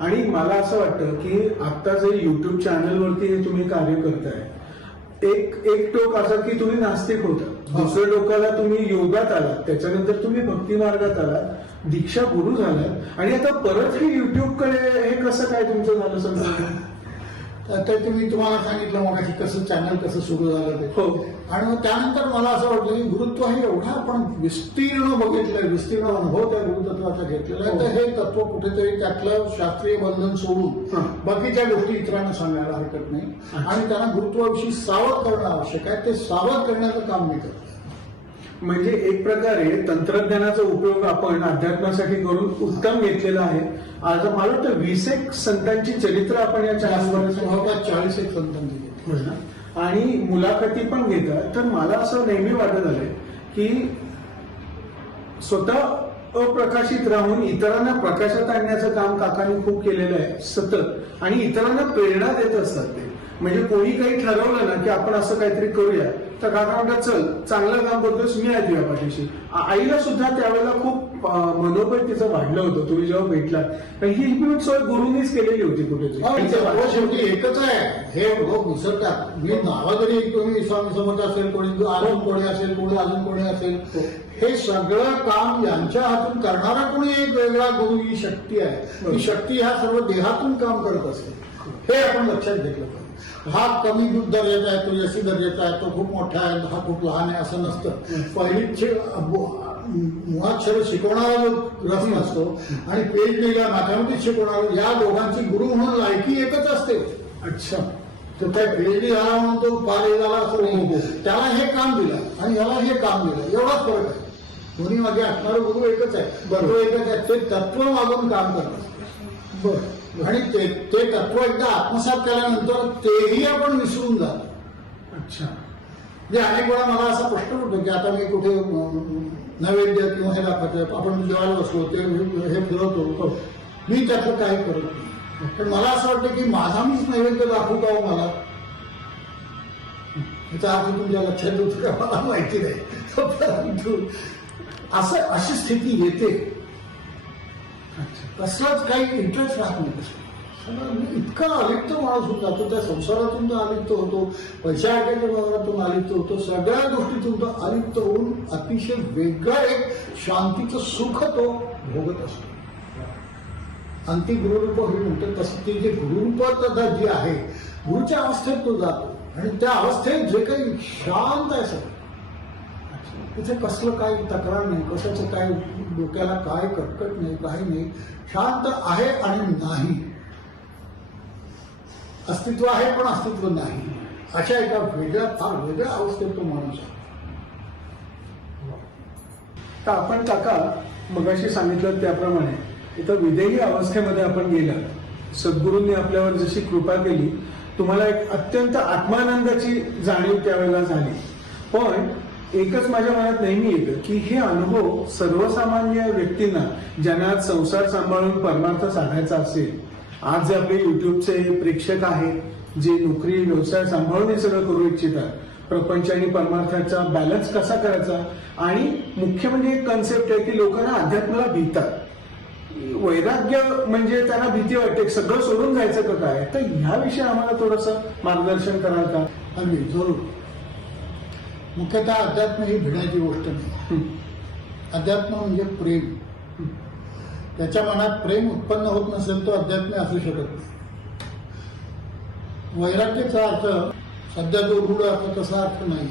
आणि मला असं वाटतं की आता जे युट्यूब चॅनलवरती हे तुम्ही कार्य करताय, एक टोक असं की तुम्ही नास्तिक होता दुसऱ्या लोकांना तुम्ही योगात आलात, त्याच्यानंतर तुम्ही भक्ती मार्गात आलात, दीक्षा गुरु झालात आणि आता परत हे युट्यूबकडे हे कसं काय तुमचं झालं समजा? तर ते मी तुम्हाला सांगितलं मग कसं चॅनल कसं सुरू झालं ते. हो. आणि मग त्यानंतर मला असं वाटलं की गुरुत्व हे एवढं आपण विस्तीर्ण बघितलंय, विस्तीर्ण अनुभव त्या गुरुतत्वाचा घेतलेला आहे, तर हे तत्व कुठेतरी त्यातलं शास्त्रीय बंधन सोडून बाकीच्या गोष्टी इतरांना सांगायला हरकत नाही आणि त्यांना गुरुत्वाविषयी सावध करणं आवश्यक आहे. ते सावध करण्याचं काम मी करतो. म्हणजे एक प्रकारे तंत्रज्ञानाचा उपयोग आपण अध्यात्मासाठी करून उत्तम घेतलेला आहे. आज मला वाटतं 20 संतांची चरित्र आपण या चॅनलवर 40 एक संतांची घेतली. आणि मुलाखती पण घेतात. तर मला असं नेहमी वाटत आलंय की स्वतः अप्रकाशित राहून इतरांना प्रकाशात आणण्याचं काम काकांनी खूप केलेलं आहे सतत, आणि इतरांना प्रेरणा देत असतात ते. म्हणजे कोणी काही ठरवलं ना की आपण असं काहीतरी करूया, तर काका म्हणतात चल चांगलं काम करतोस, मी आहे तुझ्या पाठीशी. आईला सुद्धा त्यावेळेला खूप मनोबल तिचं वाढलं होतं तुम्ही जेव्हा भेटलात, कारण ही इम्प्लिमेंट सोय गुरुंनीच केलेली होती कुठेतरी. शेवटी एकच आहे, हे लोक विसरतात. मी नावा जरी कोणी स्वामी समर्थ असेल, कोणी अजून कोणी असेल, कोणी अजून कोणी असेल, हे सगळं काम यांच्या हातून करणारा कोणी एक वेगळा गुरु ही शक्ती आहे. ही शक्ती ह्या सर्व देहातून काम करत असते, हे आपण लक्षात घेतलं पाहिजे. हा कमी दर्जाचा आहे, तो यशी दर्जाचा आहे, तो खूप मोठा आहे, हा खूप लहान आहे असं नसतं. पहिलीचे मुळाक्षर शिकवणारा जो रस असतो आणि PhDला मॅथमॅटिक्स शिकवणारा, या दोघांची गुरु म्हणून लायकी एकच असते. अच्छा. तर त्या PhD झाला म्हणून तो फार हे झाला असं नाही. त्याला हे काम दिलं आणि याला हे काम दिलं, एवढाच फरक आहे. दोन्ही मागे असणारा गुरु एकच आहे, तो एकच आहे. ते तत्व मागून काम करतात. बरं. आणि ते तत्व एकदा आत्मसात केल्यानंतर तेही आपण विसरून जातो. अच्छा. म्हणजे अनेक वेळा मला असा प्रश्न होतो की आता मी कुठे नैवेद्य किंवा हे दाखवतोय, आपण जेवायला बसलो, ते हे फिरवतो, मी त्यातलं काही करत नाही. पण मला असं वाटतं की माझा मीच नैवेद्य दाखवू का हो मला? याचा अर्थ तुमच्या लक्षात होतं का मला माहिती नाही, परंतु अशी स्थिती येते. कसलाच काही इंटरेस्ट राहत नाही. इतका अलिप्त माणूस होऊन जातो, त्या संसारातून तो अलिप्त होतो, पैशाच्या व्यवहारातून अलिप्त होतो, सगळ्या गोष्टीतून तो अलिप्त होऊन अतिशय वेगळं एक शांतीचं सुख तो भोगत असतो. आणि ती गुरुरूप हे म्हणतो तसं ती जे गुरुरूपता जी आहे, गुरुच्या अवस्थेत तो जातो आणि त्या अवस्थेत जे काही शांत आहे सगळं, तिथे कसलं काही तक्रार नाही, कशाचं काय डोक्याला काय कटकट नाही, काही नाही, शांत आहे आणि नाही. अस्तित्व आहे पण अस्तित्व नाही, अशा एका वेगळ्या फार वेगळ्या अवस्थेत तो माणूस आहे. तर आपण काका मगाशी सांगितलं त्याप्रमाणे इथं विदेही अवस्थेमध्ये आपण गेला, सद्गुरूंनी आपल्यावर जशी कृपा केली, तुम्हाला एक अत्यंत आत्मानंदाची जाणीव त्यावेळेला झाली. पण एकच माझ्या मनात नेहमी येतं की हे अनुभव सर्वसामान्य व्यक्तींना, ज्यांना संसार सांभाळून परमार्थ साधायचा असेल, आज जे आपले युट्यूबचे प्रेक्षक आहेत, जे नोकरी व्यवसाय सांभाळून हे सगळं करू इच्छितात, प्रपंच आणि परमार्थाचा बॅलन्स कसा करायचा, आणि मुख्य म्हणजे एक कन्सेप्ट आहे की लोकांना अध्यात्माला भीतात, वैराग्य म्हणजे त्यांना भीती वाटते, सगळं सोडून जायचं का काय, तर ह्याविषयी आम्हाला थोडंसं मार्गदर्शन कराल का? अगदी जरूर. मुख्यतः अध्यात्म ही भिण्याची गोष्ट नाही. अध्यात्म म्हणजे प्रेम. त्याच्या मनात प्रेम उत्पन्न होत नसेल तो अध्यात्म असू शकत नाही. वैराग्याचा अर्थ सध्या जो रूढ अर्थ तसा अर्थ नाही.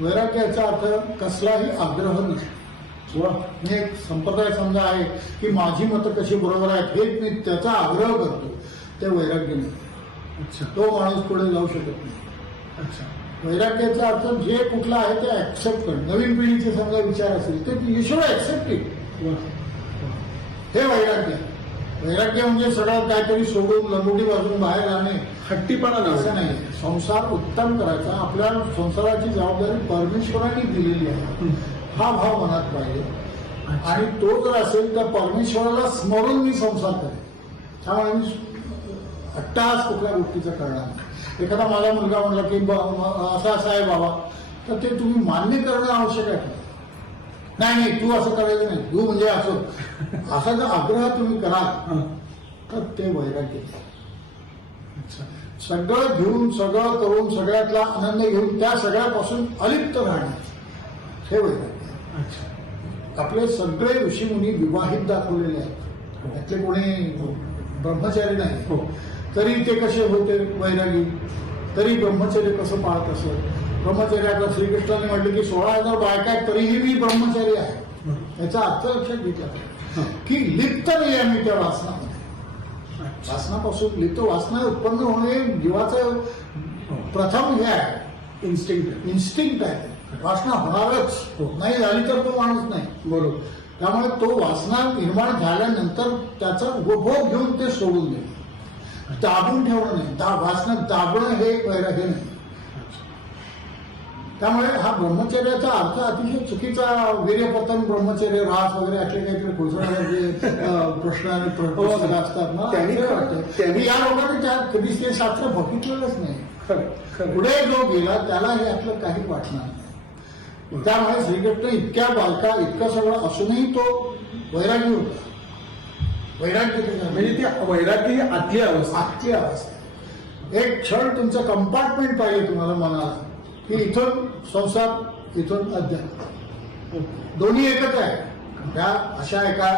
वैराग्याचा अर्थ कसलाही आग्रह नसतो. मी एक संप्रदाय समजा आहे की माझी मतं कशी बरोबर आहेत हे मी त्याचा आग्रह करतो, ते वैराग्य नाही. तो माणूस पुढे जाऊ शकत नाही. वैराग्याचा अर्थ जे कुठला आहे ते ऍक्सेप्ट करणं. नवीन पिढीचे समजा विचार असेल तर यू शुड ऍक्सेप्ट इट, हे वैराग्य. वैराग्य म्हणजे सगळं काहीतरी सोडून लंगोटी वाजून बाहेर जाणे, हट्टीपणा असं नाही. संसार उत्तम करायचा, आपल्या संसाराची जबाबदारी परमेश्वराने दिलेली आहे, हा भाव मनात पाहिजे. आणि तो जर असेल तर परमेश्वराला स्मरून मी संसार करेन. त्यामुळे मी अट्टाहास कुठल्या गोष्टीचा करणार नाही. एखादा माझा मुलगा म्हणला की असं असं आहे बाबा, तर ते तुम्ही मान्य करणं आवश्यक आहे. नाही नाही तू असं करायचं नाही, तू म्हणजे असं असा जर आग्रह तुम्ही कराल तर ते वैराग्य. सगळं घेऊन, सगळं करून, सगळ्यातला आनंद घेऊन त्या सगळ्यापासून अलिप्त राहणे, हे वैराग्य. अच्छा. आपले सगळे ऋषीमुनी विवाहित दाखवलेले आहेत, त्यातले कोणी ब्रह्मचारी नाही. हो. तरी ते कसे होते वैरागी, तरी ब्रह्मचर्य कसं पाळत असत. ब्रह्मचर्य आता श्रीकृष्णाने म्हटलं की 16,000 बायका आहेत तरीही मी ब्रह्मचारी आहे. याचा अर्थ लक्षात घेतला की लिप्त नाही आहे मी त्या वासनामध्ये. वासनापासून लिप्त, वासना उत्पन्न होणे जीवाचं प्रथम हे आहे, इन्स्टिंक्ट आहे. वासना होणारच, नाही झाली तर तो माणूस नाही. बरोबर. त्यामुळे तो वासना निर्माण झाल्यानंतर त्याचा उपभोग घेऊन ते सोडून देणे, दाबून ठेवणं नाही. वासना दाबणं हे वैराग्य नाही. त्यामुळे हा ब्रह्मचर्याचा अर्थ अतिशय चुकीचा. वीर्यपतन ब्रह्मचर्य, रास वगैरे असे काहीतरी खुळसुळाचे जे प्रश्न आणि पुस्तकं असतात ना, त्यांनी वाटतं या लोकांनी त्या कधीच ते शास्त्र बघितलेलंच नाही. पुढे जो गेला त्याला हे यातलं काही वाटणार नाही. त्यामुळे श्रीकृष्ण इतक्या बालका इतकं सगळं असूनही तो वैरागी होता. वैराग्य म्हणजे ती वैराग्य ही आतली अवस्था. आजची अवस्था. एक क्षण तुमचं कंपार्टमेंट पाहिजे तुम्हाला मनाला, की इथून संसार, इथून अध्यात्म, दोन्ही एकच आहे. त्या अशा एका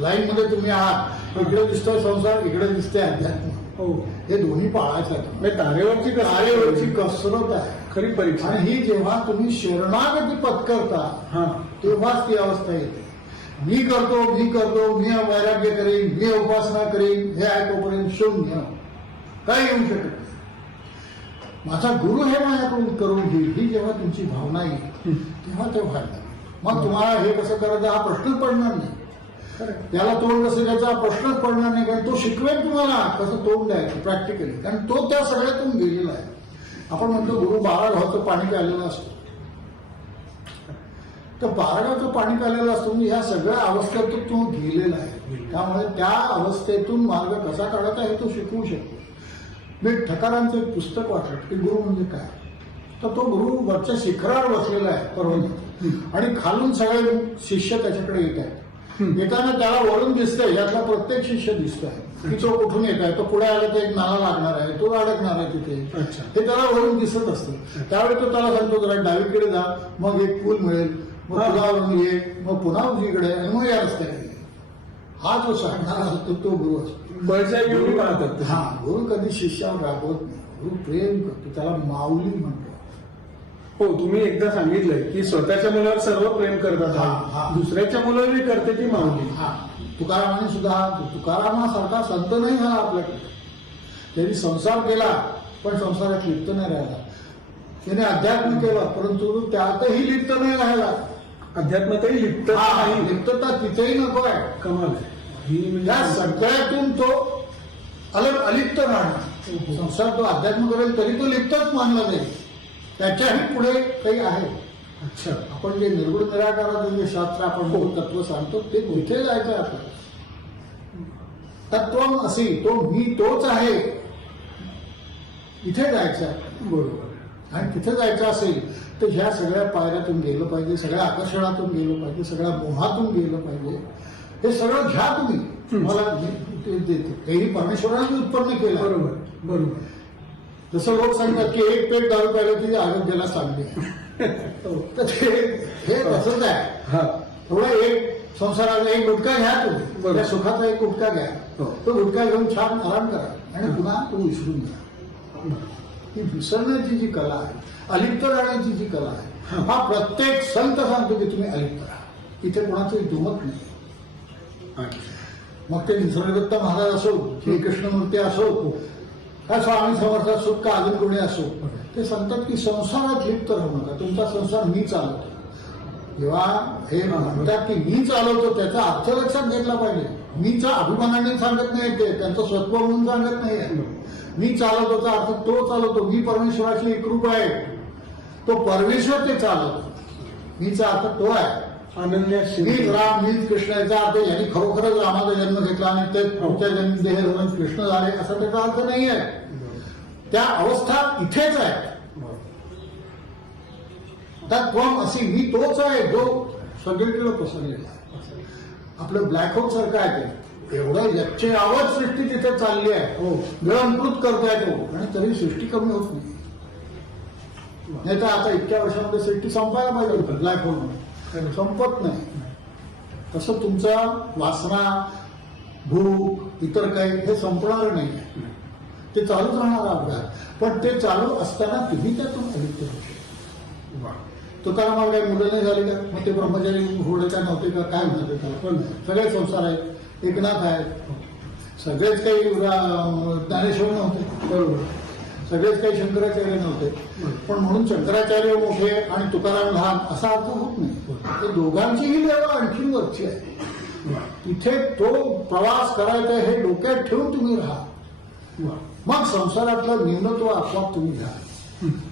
लाईन मध्ये तुम्ही आहात, इकडे दिसतोय संसार, इकडे दिसतोय अध्यात्म. हो. हे दोन्ही पाळायचं आहे. म्हणजे तारेवरची कसरत आहे खरी परीक्षा. आणि ही जेव्हा तुम्ही शरणागती पत्करता हा, तेव्हाच ती अवस्था येते. मी करतो, मी वैराग्य करीन, मी उपासना करीन, हे ऐकोपर्यंत शून्य, काही येऊ शकत नाही. माझा गुरु हे माझ्याकडून करून घेईल, ही जेव्हा तुमची भावना येईल तेव्हा ते व्हायला. मग तुम्हाला हे कसं करायचं हा प्रश्नच पडणार नाही. त्याला तोंड कसं द्यायचा हा प्रश्नच पडणार नाही, कारण तो शिकवेल तुम्हाला कसं तोंड द्यायचं प्रॅक्टिकली, कारण तो त्या सगळ्यातून गेलेला आहे. आपण म्हणतो गुरु 12 घावचं पाणी प्यालेलं असतं, तर 12 घावचं पाणी प्यालेलं असतं म्हणजे ह्या सगळ्या अवस्थेतून तो गेलेला आहे. त्यामुळे त्या अवस्थेतून मार्ग कसा काढायचा हे तो शिकवू शकतो. मी ठकारांचं एक पुस्तक वाचलं की गुरु म्हणजे काय. तर तो गुरु वरच्या शिखरावर बसलेला आहे पर्वत, आणि खालून सगळे शिष्य त्याच्याकडे येत आहेत. येताना त्याला वरून दिसतंय, यातला प्रत्येक शिष्य दिसतोय की तो कुठून येत आहे. तो पुढे आला तर एक नाला लागणार आहे, तो अडकणार आहे तिथे, हे त्याला वरून दिसत असतं. त्यावेळी तो त्याला सांगतो जरा डावीकडे जा, मग एक पूल मिळेल, मग पुन्हा वरून ये, मग पुन्हा उजवीकडे, आणि मग या रस्त्याकडे. हा जो सांगणारा असतो तो गुरु असतो. गुरु पाहतात. हा, गुरु कधी शिष्यावर रागवत नाही, गुरु प्रेम करतो, त्याला माऊली म्हणतो. हो, तुम्ही एकदा सांगितलंय की स्वतःच्या मुलावर सर्व प्रेम करतात, हा. दुसऱ्याच्या मुलावर करते ती माऊली. हा, तुकारामाने सुद्धा, तुकारामासारखा संत नाही झाला आपल्याकडे. त्यांनी संसार केला पण संसारात लिप्त नाही राहिला. त्याने अध्यात्म केलं परंतु त्यातही लिप्त नाही राहिला. अध्यात्मातही लिप्त नाही. लिप्तता तिथेही नको आहे. कमाल आहे ही. म्हणजे त्या सगळ्यातून तो अलिप्त राहणार. संसार तो अध्यात्म करेल तरी तो लिप्तच मानला जाईल. त्याच्याही पुढे काही आहे. अच्छा. आपण जे निर्गुण निराकाराचं जे शास्त्र आपण तत्व सांगतो ते तिथे जायचं आहे आपल्याला. तत्वम असी, तो मी तोच आहे, इथे जायचं आहे. बरोबर. आणि तिथे जायचं असेल तर ह्या सगळ्या पायऱ्यातून गेलं पाहिजे, सगळ्या आकर्षणातून गेलं पाहिजे, सगळ्या मोहातून गेलं पाहिजे. हे सगळं घ्या तुम्ही, मला तेही परमेश्वराने उत्पन्न केलं. बरोबर बरोबर. जसं लोक सांगतात की एक पेट दारू प्यायला ती आरोग्याला चांगली आहे, तर हे तसंच आहे. थोडा एक संसाराचा एक गुटखा घ्या तुम्ही, त्या सुखाचा एक गुटखा घ्या, तो गुटखा घेऊन छान आराम करा आणि पुन्हा तो विसरून घ्या. ही विसरण्याची जी कला आहे, अलिप्त राहण्याची जी कला आहे, हा प्रत्येक संत सांगतो की तुम्ही अलिप्त राहा. इथे कोणाचंही दुमत नाही. मग ते निसर्गदत्त महाराज असो, श्रीकृष्णमूर्ती असो, का स्वामी समर्थ असो, का अजून कोणी असो, ते सांगतात की संसारात लिप्त राहू नका, तुमचा संसार मी चालवतो. जेव्हा हे म्हणतात की मी चालवतो त्याचा अर्थ लक्षात घेतला पाहिजे. मीचा अभिमानाने सांगत नाही, ते त्यांचं स्वत्व म्हणून सांगत नाही. मी चालवतोचा अर्थ तो चालवतो. मी परमेश्वराची एकरूप आहे, तो परमेश्वर ते चालवतो. मीचा अर्थ तो आहे. मीच राम, मीच कृष्ण, याचा अर्थ यांनी खरोखरच रामाचा जन्म घेतला आणि ते पुढच्या जन्म देह धरून कृष्ण झाले असा त्याचा अर्थ नाही आहे. त्या अवस्था इथेच आहे. तत्वम अशी, मी तोच आहे जो सगळीकडे पसरलेला आहे. आपलं ब्लॅक होल सारखं आहे ते. एवढं यच्चे आवत सृष्टी तिथे चालली आहे, गिळंकृत करतोय तो, आणि तरी सृष्टी कमी होत नाही. नाही तर आता इतक्या वर्षामध्ये सिटी संपायला पाहिजे होतं ब्लॅक होल संपत नाही. तसं तुमचा वासना, भूक, इतर काही हे संपणार नाही. ते चालूच राहणार अपघात, पण ते चालू असताना तुम्ही त्यातून अलिप्त होऊ शकता. तुकारामाला काही मुलं नाही झाली का? मग ते ब्रह्मचारी होडे काय नव्हते का? काय म्हणते त्याला? पण सगळे संसार आहेत, एकनाथ आहेत, सगळेच काही ज्ञानेश्वर नव्हते, बरोबर, सगळेच काही शंकराचार्य नव्हते. पण म्हणून शंकराचार्य मोठे आणि तुकाराम लहान असा अर्थ होत नाही. ते दोघांचीही लेवल आणखी वरची आहे. तिथे तो प्रवास करायचा हे डोक्यात ठेवून तुम्ही राहा. मग संसारातलं न्यूनत्व आपोआप तुम्ही घ्या,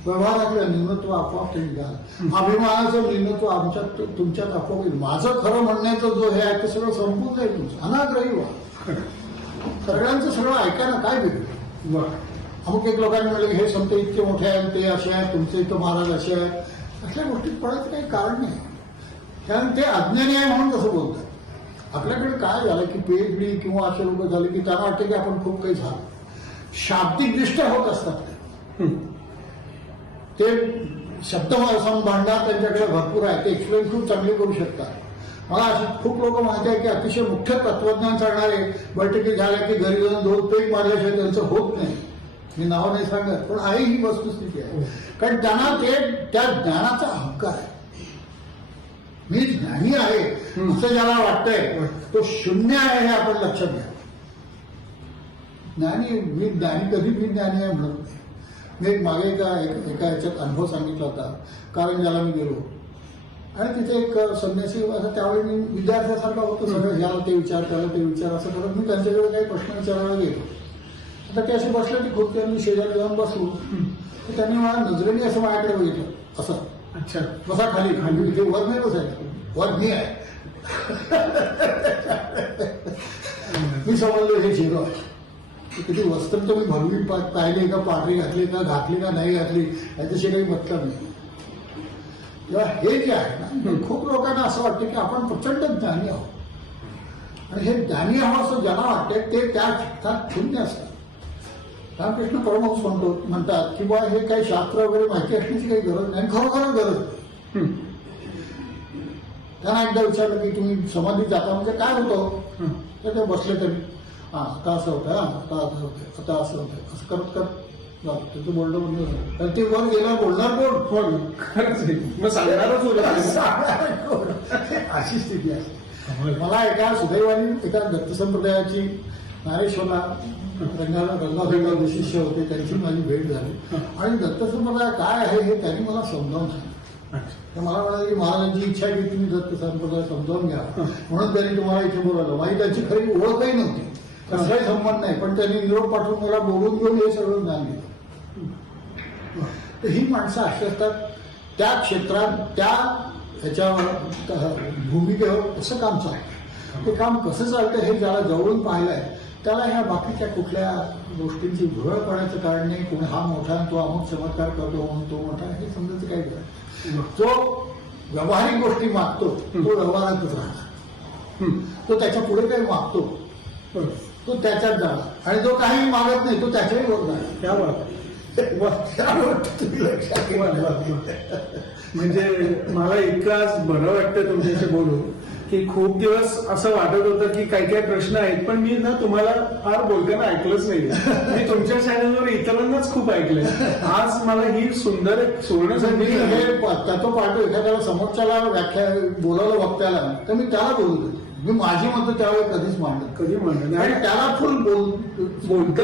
व्यवहारातलं न्यूनत्व आपोआप तुम्ही घ्या, अभिमानाचं न्यूनत्व आमच्यात तुमच्यात आपोआप येईल. माझं खरं म्हणण्याचं जो हे आहे ते सगळं संपून जाईल तुमचं. अनाग्रही व्हा, सगळ्यांचं सगळं ऐका ना, काय बिघडलं. अमुक एक लोकांनी म्हणलं की हे संत इतके मोठे आहेत, ते असे आहेत, तुमचे इथं महाराज असे आहेत, अशा गोष्टीत पडायचं काही कारण नाही. कारण ते अज्ञानी आहे म्हणून कसं बोलतात. आपल्याकडे काय झालं की पीएचडी किंवा असे लोक झाले की त्यांना वाटतं की आपण खूप काही झालं. शाब्दिकदृष्ट्या होत असतात ते शब्द भांडार त्यांच्याकडे भरपूर आहे, ते एक्सप्लेन खूप चांगले करू शकतात. मला अशी खूप लोक माहिती आहे की अतिशय मुख्य तत्वज्ञान सांगणारे बैठकी झाल्या की घरी जाऊन 2 पेग मारल्याशिवाय त्यांचं होत नाही. मी नाव नाही सांगत, पण आहे ही वस्तुस्थिती आहे. कारण त्यांना ते त्या ज्ञानाचा अहंकार आहे. मी ज्ञानी आहे असं ज्याला वाटतंय तो शून्य आहे हे आपण लक्षात घ्या. मी कधी मी ज्ञानी आहे म्हणत नाही. मी एक मागे एका याच्यात अनुभव सांगितला होता. कारंजाला मी गेलो आणि तिथे एक संन्यासी असं, त्यावेळी मी विद्यार्थ्यासारखा होतो. सगळं ह्याला ते विचार, त्याला ते विचार असं करत मी त्यांच्याकडे काही प्रश्न विचारायला गेलो. आता ते असे बसले की खूप त्यांनी शेजारी जाऊन बसलो तर त्यांनी मला नजरेने असं माझ्याकडे बघितलं असं, अच्छा बसा खाली. खाली तिथे वर नाही बसायचं, वर मी आहे. मी समजलो हे झिरो आहे. किती वस्त्र तुम्ही भरवी पाहिली का, पांढरी घातली का नाही घातली याच्याशी काही मतलब नाही. तेव्हा हे जे आहे ना, खूप लोकांना असं वाटतं की आपण प्रचंड ज्ञानी आहोत आणि हे ज्ञानी आहोत असं ज्यांना वाटते ते त्या शून्य असतात. रामकृष्ण परमहंस म्हणतात की बा हे काही शास्त्र वगैरे माहिती असण्याची काही गरज नाही, खरोखर गरज नाही. त्यांना एकदा विचारलं की तुम्ही समाधीत जाता म्हणजे काय होतं, तर ते बसले तरी आता असं होतं, आता असं होतं, आता असं होतं, असं करत करत त्याचं बोलणं म्हणजे झालं. तर ते वर गेला बोलणार कोण? मग सांगणारच होतं. अशी स्थिती आहे. मला एका सुदैवाने एका दत्त संप्रदायाची ज्ञानेश्वरला रंगाला शिष्य होते, त्यांची माझी भेट झाली आणि दत्त संप्रदाय काय आहे हे त्यांनी मला समजावून सांगितलं. तर मला म्हणाले की महाराजांची इच्छा आहे की तुम्ही दत्त संप्रदाय समजावून घ्या म्हणून त्यांनी तुम्हाला इथे बोलावलं. माझी त्यांची खरी ओळखही नव्हती, कसलाही संबंध नाही, पण त्यांनी निरोप पाठवून मला बोलून घेऊन हे सगळं ज्ञान दिलं. तर ही माणसं अशी असतात त्या क्षेत्रात, त्या ह्याच्यावर भूमिकेवर कसं काम चालतं, ते काम कसं चालतं हे ज्याला जवळून पाहिलं आहे त्याला ह्या बाकीच्या कुठल्या गोष्टींची भुरळ पडायचं कारण नाही. कोण हा मोठा तो अमुक चमत्कार करतो म्हणून तो मोठा हे समजायचं काही गरज. जो व्यावहारिक गोष्टी मागतो तो व्यवहारातच राहणार, तो त्याच्या पुढे काही मागतो तो त्याच्यात जाणार आणि जो काही मागत नाही तो त्याच्याही वर जाणार. म्हणजे मला इतकंच बरं वाटतं तुमच्याशी बोलून की खूप दिवस असं वाटत होतं की काही काही प्रश्न आहेत पण मी ना तुम्हाला फार बोलताना ऐकलंच नाही. मी तुमच्या चॅनलवर इतरांनाच खूप ऐकलंय. आज मला ही सुंदर सोडण्यासाठी त्याचं पाठव एखाद्याला समोरच्याला व्याख्या बोलावलं वक्त्याला तर मी त्याला बोलतो. मी माझी मतं त्यावेळी कधीच मांडत आणि त्याला फुल बोलतं.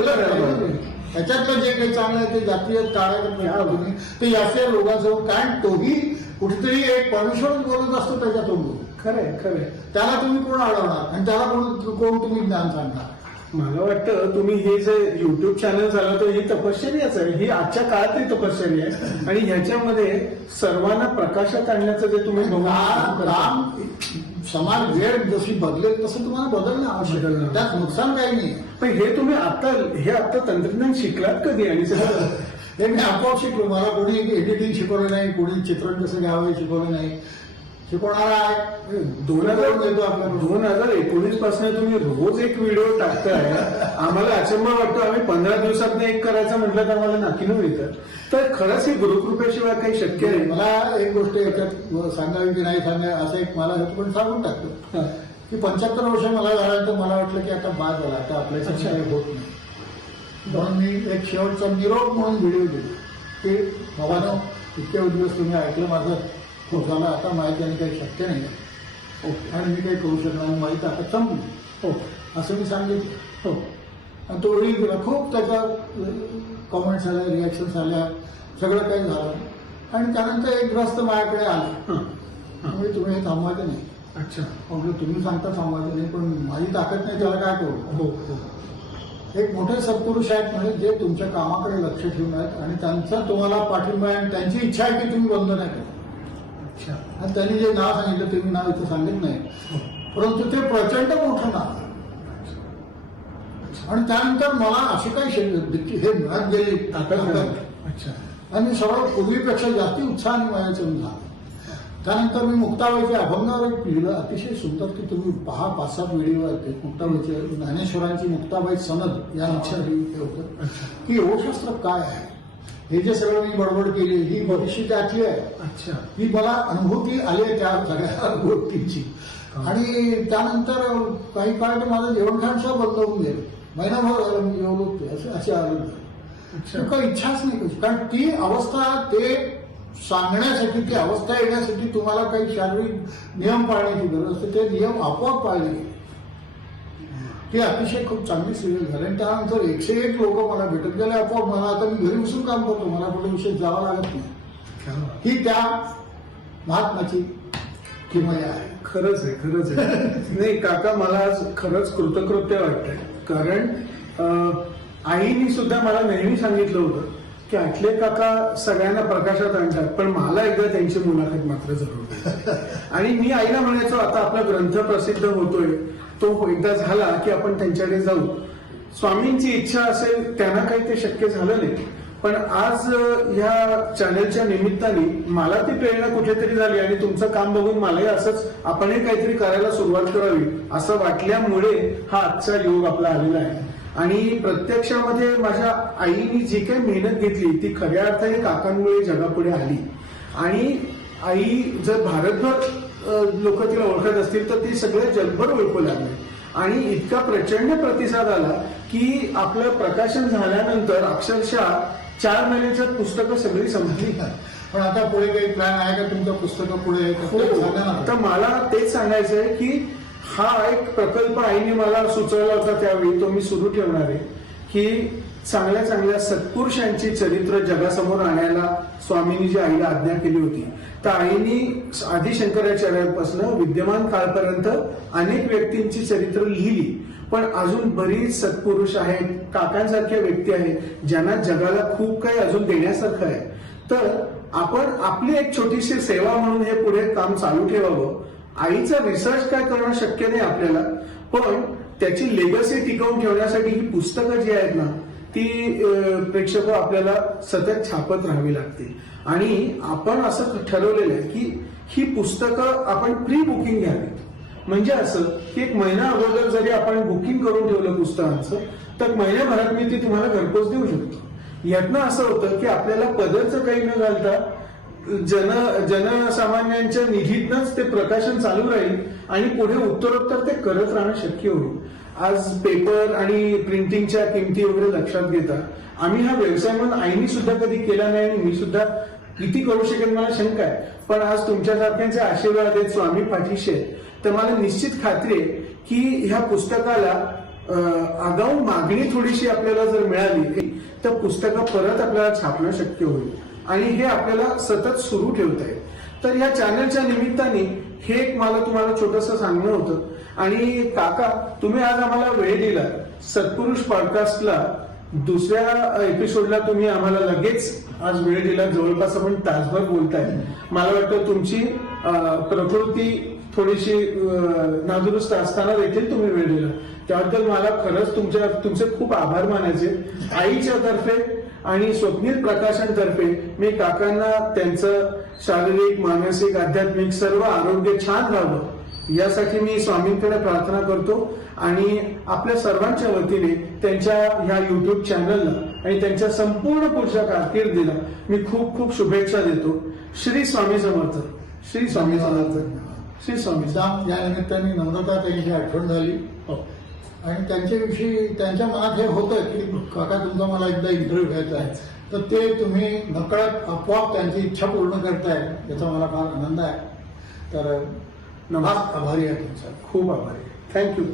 त्याच्यातलं जे काही चांगलं आहे ते जातीय टाळायला तुम्ही ते याच्या लोकांसमोर, कारण तोही कुठेतरी एक परमेश्वरच बोलत असतो त्याच्यातून. खरंय त्याला तुम्ही कोण अडवणार आणि त्याला कोण तुम्ही ज्ञान सांगणार. मला वाटतं तुम्ही हे जे युट्यूब चॅनल चालवतो ही तपश्चर्याच आहे, ही आजच्या काळातली तपश्चर्या आहे आणि ह्याच्यामध्ये सर्वांना प्रकाशात आणण्याचं जे तुम्ही काम समाज वेळ जशी बदलेल तसं तुम्हाला बदलणं आवश्यक आहे, त्यात नुकसान काही नाही. पण हे तुम्ही आता तंत्रज्ञान शिकलात कधी आणि हे मी आपोआप शिकलो. मला कोणी एडिटिंग शिकवलं नाही, कोणी चित्रण कसं घ्यावं शिकवलं नाही. शिकवणारा आहे 2019 पासून तुम्ही रोज एक व्हिडिओ टाकताय. आम्हाला अचंबा वाटतो. आम्ही 15 दिवसात एक करायचं म्हटलं तर आम्हाला नाकीनं मिळतं. तर खरंच ही गुरुकृपेशिवाय काही शक्य आहे. मला एक गोष्ट याच्यात सांगावी की नाही सांगावी असं एक मला पण सांगून टाकतो की 75 वर्ष मला झाल्यानंतर मला वाटलं की आता बाद झाला, आता आपल्यासाठी काही होत नाही. म्हणून मी एक शेवटचा निरोप म्हणून व्हिडिओ दिला की बाबांनो, इतके दिवस तुम्ही ऐकलं माझं, खूप झालं, आता माहिती काही शक्य नाही आणि मी काही करू शकणार नाही, माझी ताकद संपली असं मी सांगितलं. आणि तो व्हिडिओ दिला. खूप त्याचा कॉमेंट्स आल्या, रिॲक्शन्स आल्या, सगळं काही झालं. आणि त्यानंतर एक ग्रस्त माझ्याकडे आला, म्हणजे तुम्ही हे थांबवायचं नाही. अच्छा. म्हटलं तुम्ही सांगता थांबवायचं नाही, पण माझी ताकद नाही, त्याला काय करू. एक मोठे सत्पुरुष आहेत म्हणजे जे तुमच्या कामाकडे लक्ष ठेवून आहेत आणि त्यांचा तुम्हाला पाठिंबा आहे आणि त्यांची इच्छा आहे की तुम्ही बंद नाही करा. आणि त्यांनी जे नाव सांगितलं ते मी नाव इथं सांगित नाही, परंतु ते प्रचंड मोठं नाव आहे. आणि त्यानंतर मला अशी काही हे मिळत गेली ताकद आणि सगळं पूर्वीपेक्षा जास्ती उत्साहाने व्हायचं झालं. त्यानंतर मी मुक्ताबाईचे अभंगावर एक लिहिलं, अतिशय सुंदर, की तुम्ही पहा, 5-7 व्हिडिओ आहेत मुक्ताबाईचे. ज्ञानेश्वरांची मुक्ताबाई सनद या नावाने हे होतं की योगशास्त्र काय आहे. हे जे सगळं मी बडबड केली ही बरीचशी त्यातली आहे. अच्छा. ही मला अनुभूती आली आहे त्या सगळ्या गोष्टींची. आणि त्यानंतर काही काळ तर माझं जेवण खाण सगळं बंद होऊन गेलं. महिनाभर झालं मी जेवलो असे आलं. काही इच्छाच नाही कशी, कारण ती अवस्था ते सांगण्यासाठी, ती अवस्था येण्यासाठी तुम्हाला काही शारीरिक नियम पाळण्याची गरज असते. ते नियम आपोआप पाळले गेले. ती अतिशय खूप चांगली सिरियल झाली. आणि त्यानंतर 101 लोक मला भेटत गेले आपोआप. मला आता मी घरी बसून काम करतो, मला कुठे विषय जावं लागत नाही. ही त्या महात्माची किमया आहे. खरंच आहे, खरंच आहे. नाही काका, मला आज खरंच कृतकृत्य वाटतंय. कारण आईनी सुद्धा मला नेहमी सांगितलं होतं की आटले काका सगळ्यांना प्रकाशात आणतात, पण मला एकदा त्यांची मुलाखत मात्र जरूर द्यायची. आणि मी आईला म्हणायचो, आता आपला ग्रंथ प्रसिद्ध होतोय, तो एकदा झाला की आपण त्यांच्याकडे जाऊ. स्वामींची इच्छा असेल, त्यांना काही ते शक्य झालं नाही. पण आज ह्या चॅनलच्या निमित्ताने मला ती प्रेरणा कुठेतरी झाली आणि तुमचं काम बघून मलाही असंच आपणही काहीतरी करायला सुरुवात करावी असं वाटल्यामुळे हा आजचा योग आपला आलेला आहे. आणि प्रत्यक्षामध्ये माझ्या आईनी जी काही मेहनत घेतली ती खऱ्या अर्थाने काकांमुळे जगापुढे आली. आणि आई जर भारतभर लोक तिला ओळखत असतील तर ती सगळे जगभर ओळखू लागले. आणि इतका प्रचंड प्रतिसाद आला की आपलं प्रकाशन झाल्यानंतर अक्षरशः 4 महिन्याच्यात पुस्तकं सगळी संपली. पण आता पुढे काही प्लॅन आहे का तुमचं पुस्तकं पुढे? तर मला तेच सांगायचं आहे की हा एक प्रकल्प आईने मला सुचवला होता त्यावेळी, तो मी सुरू ठेवणार आहे. की चांगल्या चांगल्या सत्पुरुषांची चरित्र जगासमोर आणायला स्वामींनी जी आईला आज्ञा केली होती, तर आईनी आदि शंकराचार्यांपासून विद्यमान काळपर्यंत अनेक व्यक्तींची चरित्र लिहिली. पण अजून बरीच सत्पुरुष आहेत, काकांसारख्या व्यक्ती आहेत ज्यांना जगाला खूप काही अजून देण्यासारखं आहे. तर आपण आपली एक छोटीशी सेवा म्हणून हे पुढे काम चालू ठेवावं. आईचा रिसर्च काय करणं शक्य नाही आपल्याला, पण त्याची लेगसी टिकवून ठेवण्यासाठी ही पुस्तकं जी आहेत ना ती प्रेक्षक आपल्याला सतत छापत राहावी लागतील. आणि आपण असं ठरवलेलं आहे की ही पुस्तकं आपण प्री बुकिंग घ्यावी. म्हणजे असं की 1 महिना अगोदर जरी आपण बुकिंग करून ठेवलं पुस्तकांचं तर महिन्याभरात मी ती तुम्हाला घरपोच देऊ शकतो. यातनं असं होतं की आपल्याला पदरचं काही न घालता जनसामान्यांच्या निधीतनच ते प्रकाशन चालू राहील आणि पुढे उत्तरोत्तर ते करत राहणं शक्य होईल. आज पेपर आणि प्रिंटिंगच्या किमती वगैरे लक्षात घेता आम्ही हा व्यवसाय म्हणून आईनी सुद्धा कधी केला नाही आणि मी सुद्धा किती करू शकेल मला शंका आहे. पण आज तुमच्यासारख्यांचे आशीर्वाद आहेत, स्वामी पाठीशी आहेत, तर मला निश्चित खात्री आहे की ह्या पुस्तकाला आगाऊ मागणी थोडीशी आपल्याला जर मिळाली तर पुस्तकं परत आपल्याला छापणं शक्य होईल. आणि हे आपल्याला सतत सुरू ठेवता येईल. तर या चॅनलच्या निमित्ताने हे एक मला तुम्हाला छोटंसं सांगणं होतं. आणि काका, तुम्ही आज आम्हाला वेळ दिला. सत्पुरुष पॉडकास्टला दुसऱ्या एपिसोडला तुम्ही आम्हाला लगेच आज वेळ दिला. जवळपास आपण तासभर बोलताय. मला वाटतं तुमची प्रकृती थोडीशी नादुरुस्त असताना देखील तुम्ही वेळ दिला, त्याबद्दल मला खरंच तुमचे खूप आभार मानायचे. आईच्या तर्फे आणि स्वप्नील प्रकाशनतर्फे मी काकांना त्यांचं शारीरिक मानसिक आध्यात्मिक सर्व आरोग्य छान राहावं यासाठी मी स्वामींकडे प्रार्थना करतो आणि आपल्या सर्वांच्या वतीने त्यांच्या ह्या युट्यूब चॅनलला आणि त्यांच्या संपूर्ण पुढच्या कारकिर्दीला मी खूप खूप शुभेच्छा देतो. श्री स्वामी समर्थ. श्री स्वामी समर्थ. श्री स्वामी समर्थ. या निमित्ताने नम्रता त्यांची आठवण झाली आणि त्यांच्याविषयी त्यांच्या मनात हे होतं की काका तुमचा मला एकदा इंटरव्ह्यू घ्यायचा आहे, तर ते तुम्ही नकळत आपोआप त्यांची इच्छा पूर्ण करताय याचा मला फार आनंद आहे. तर आभारी आहे तुमचा. खूप आभारी. थँक्यू.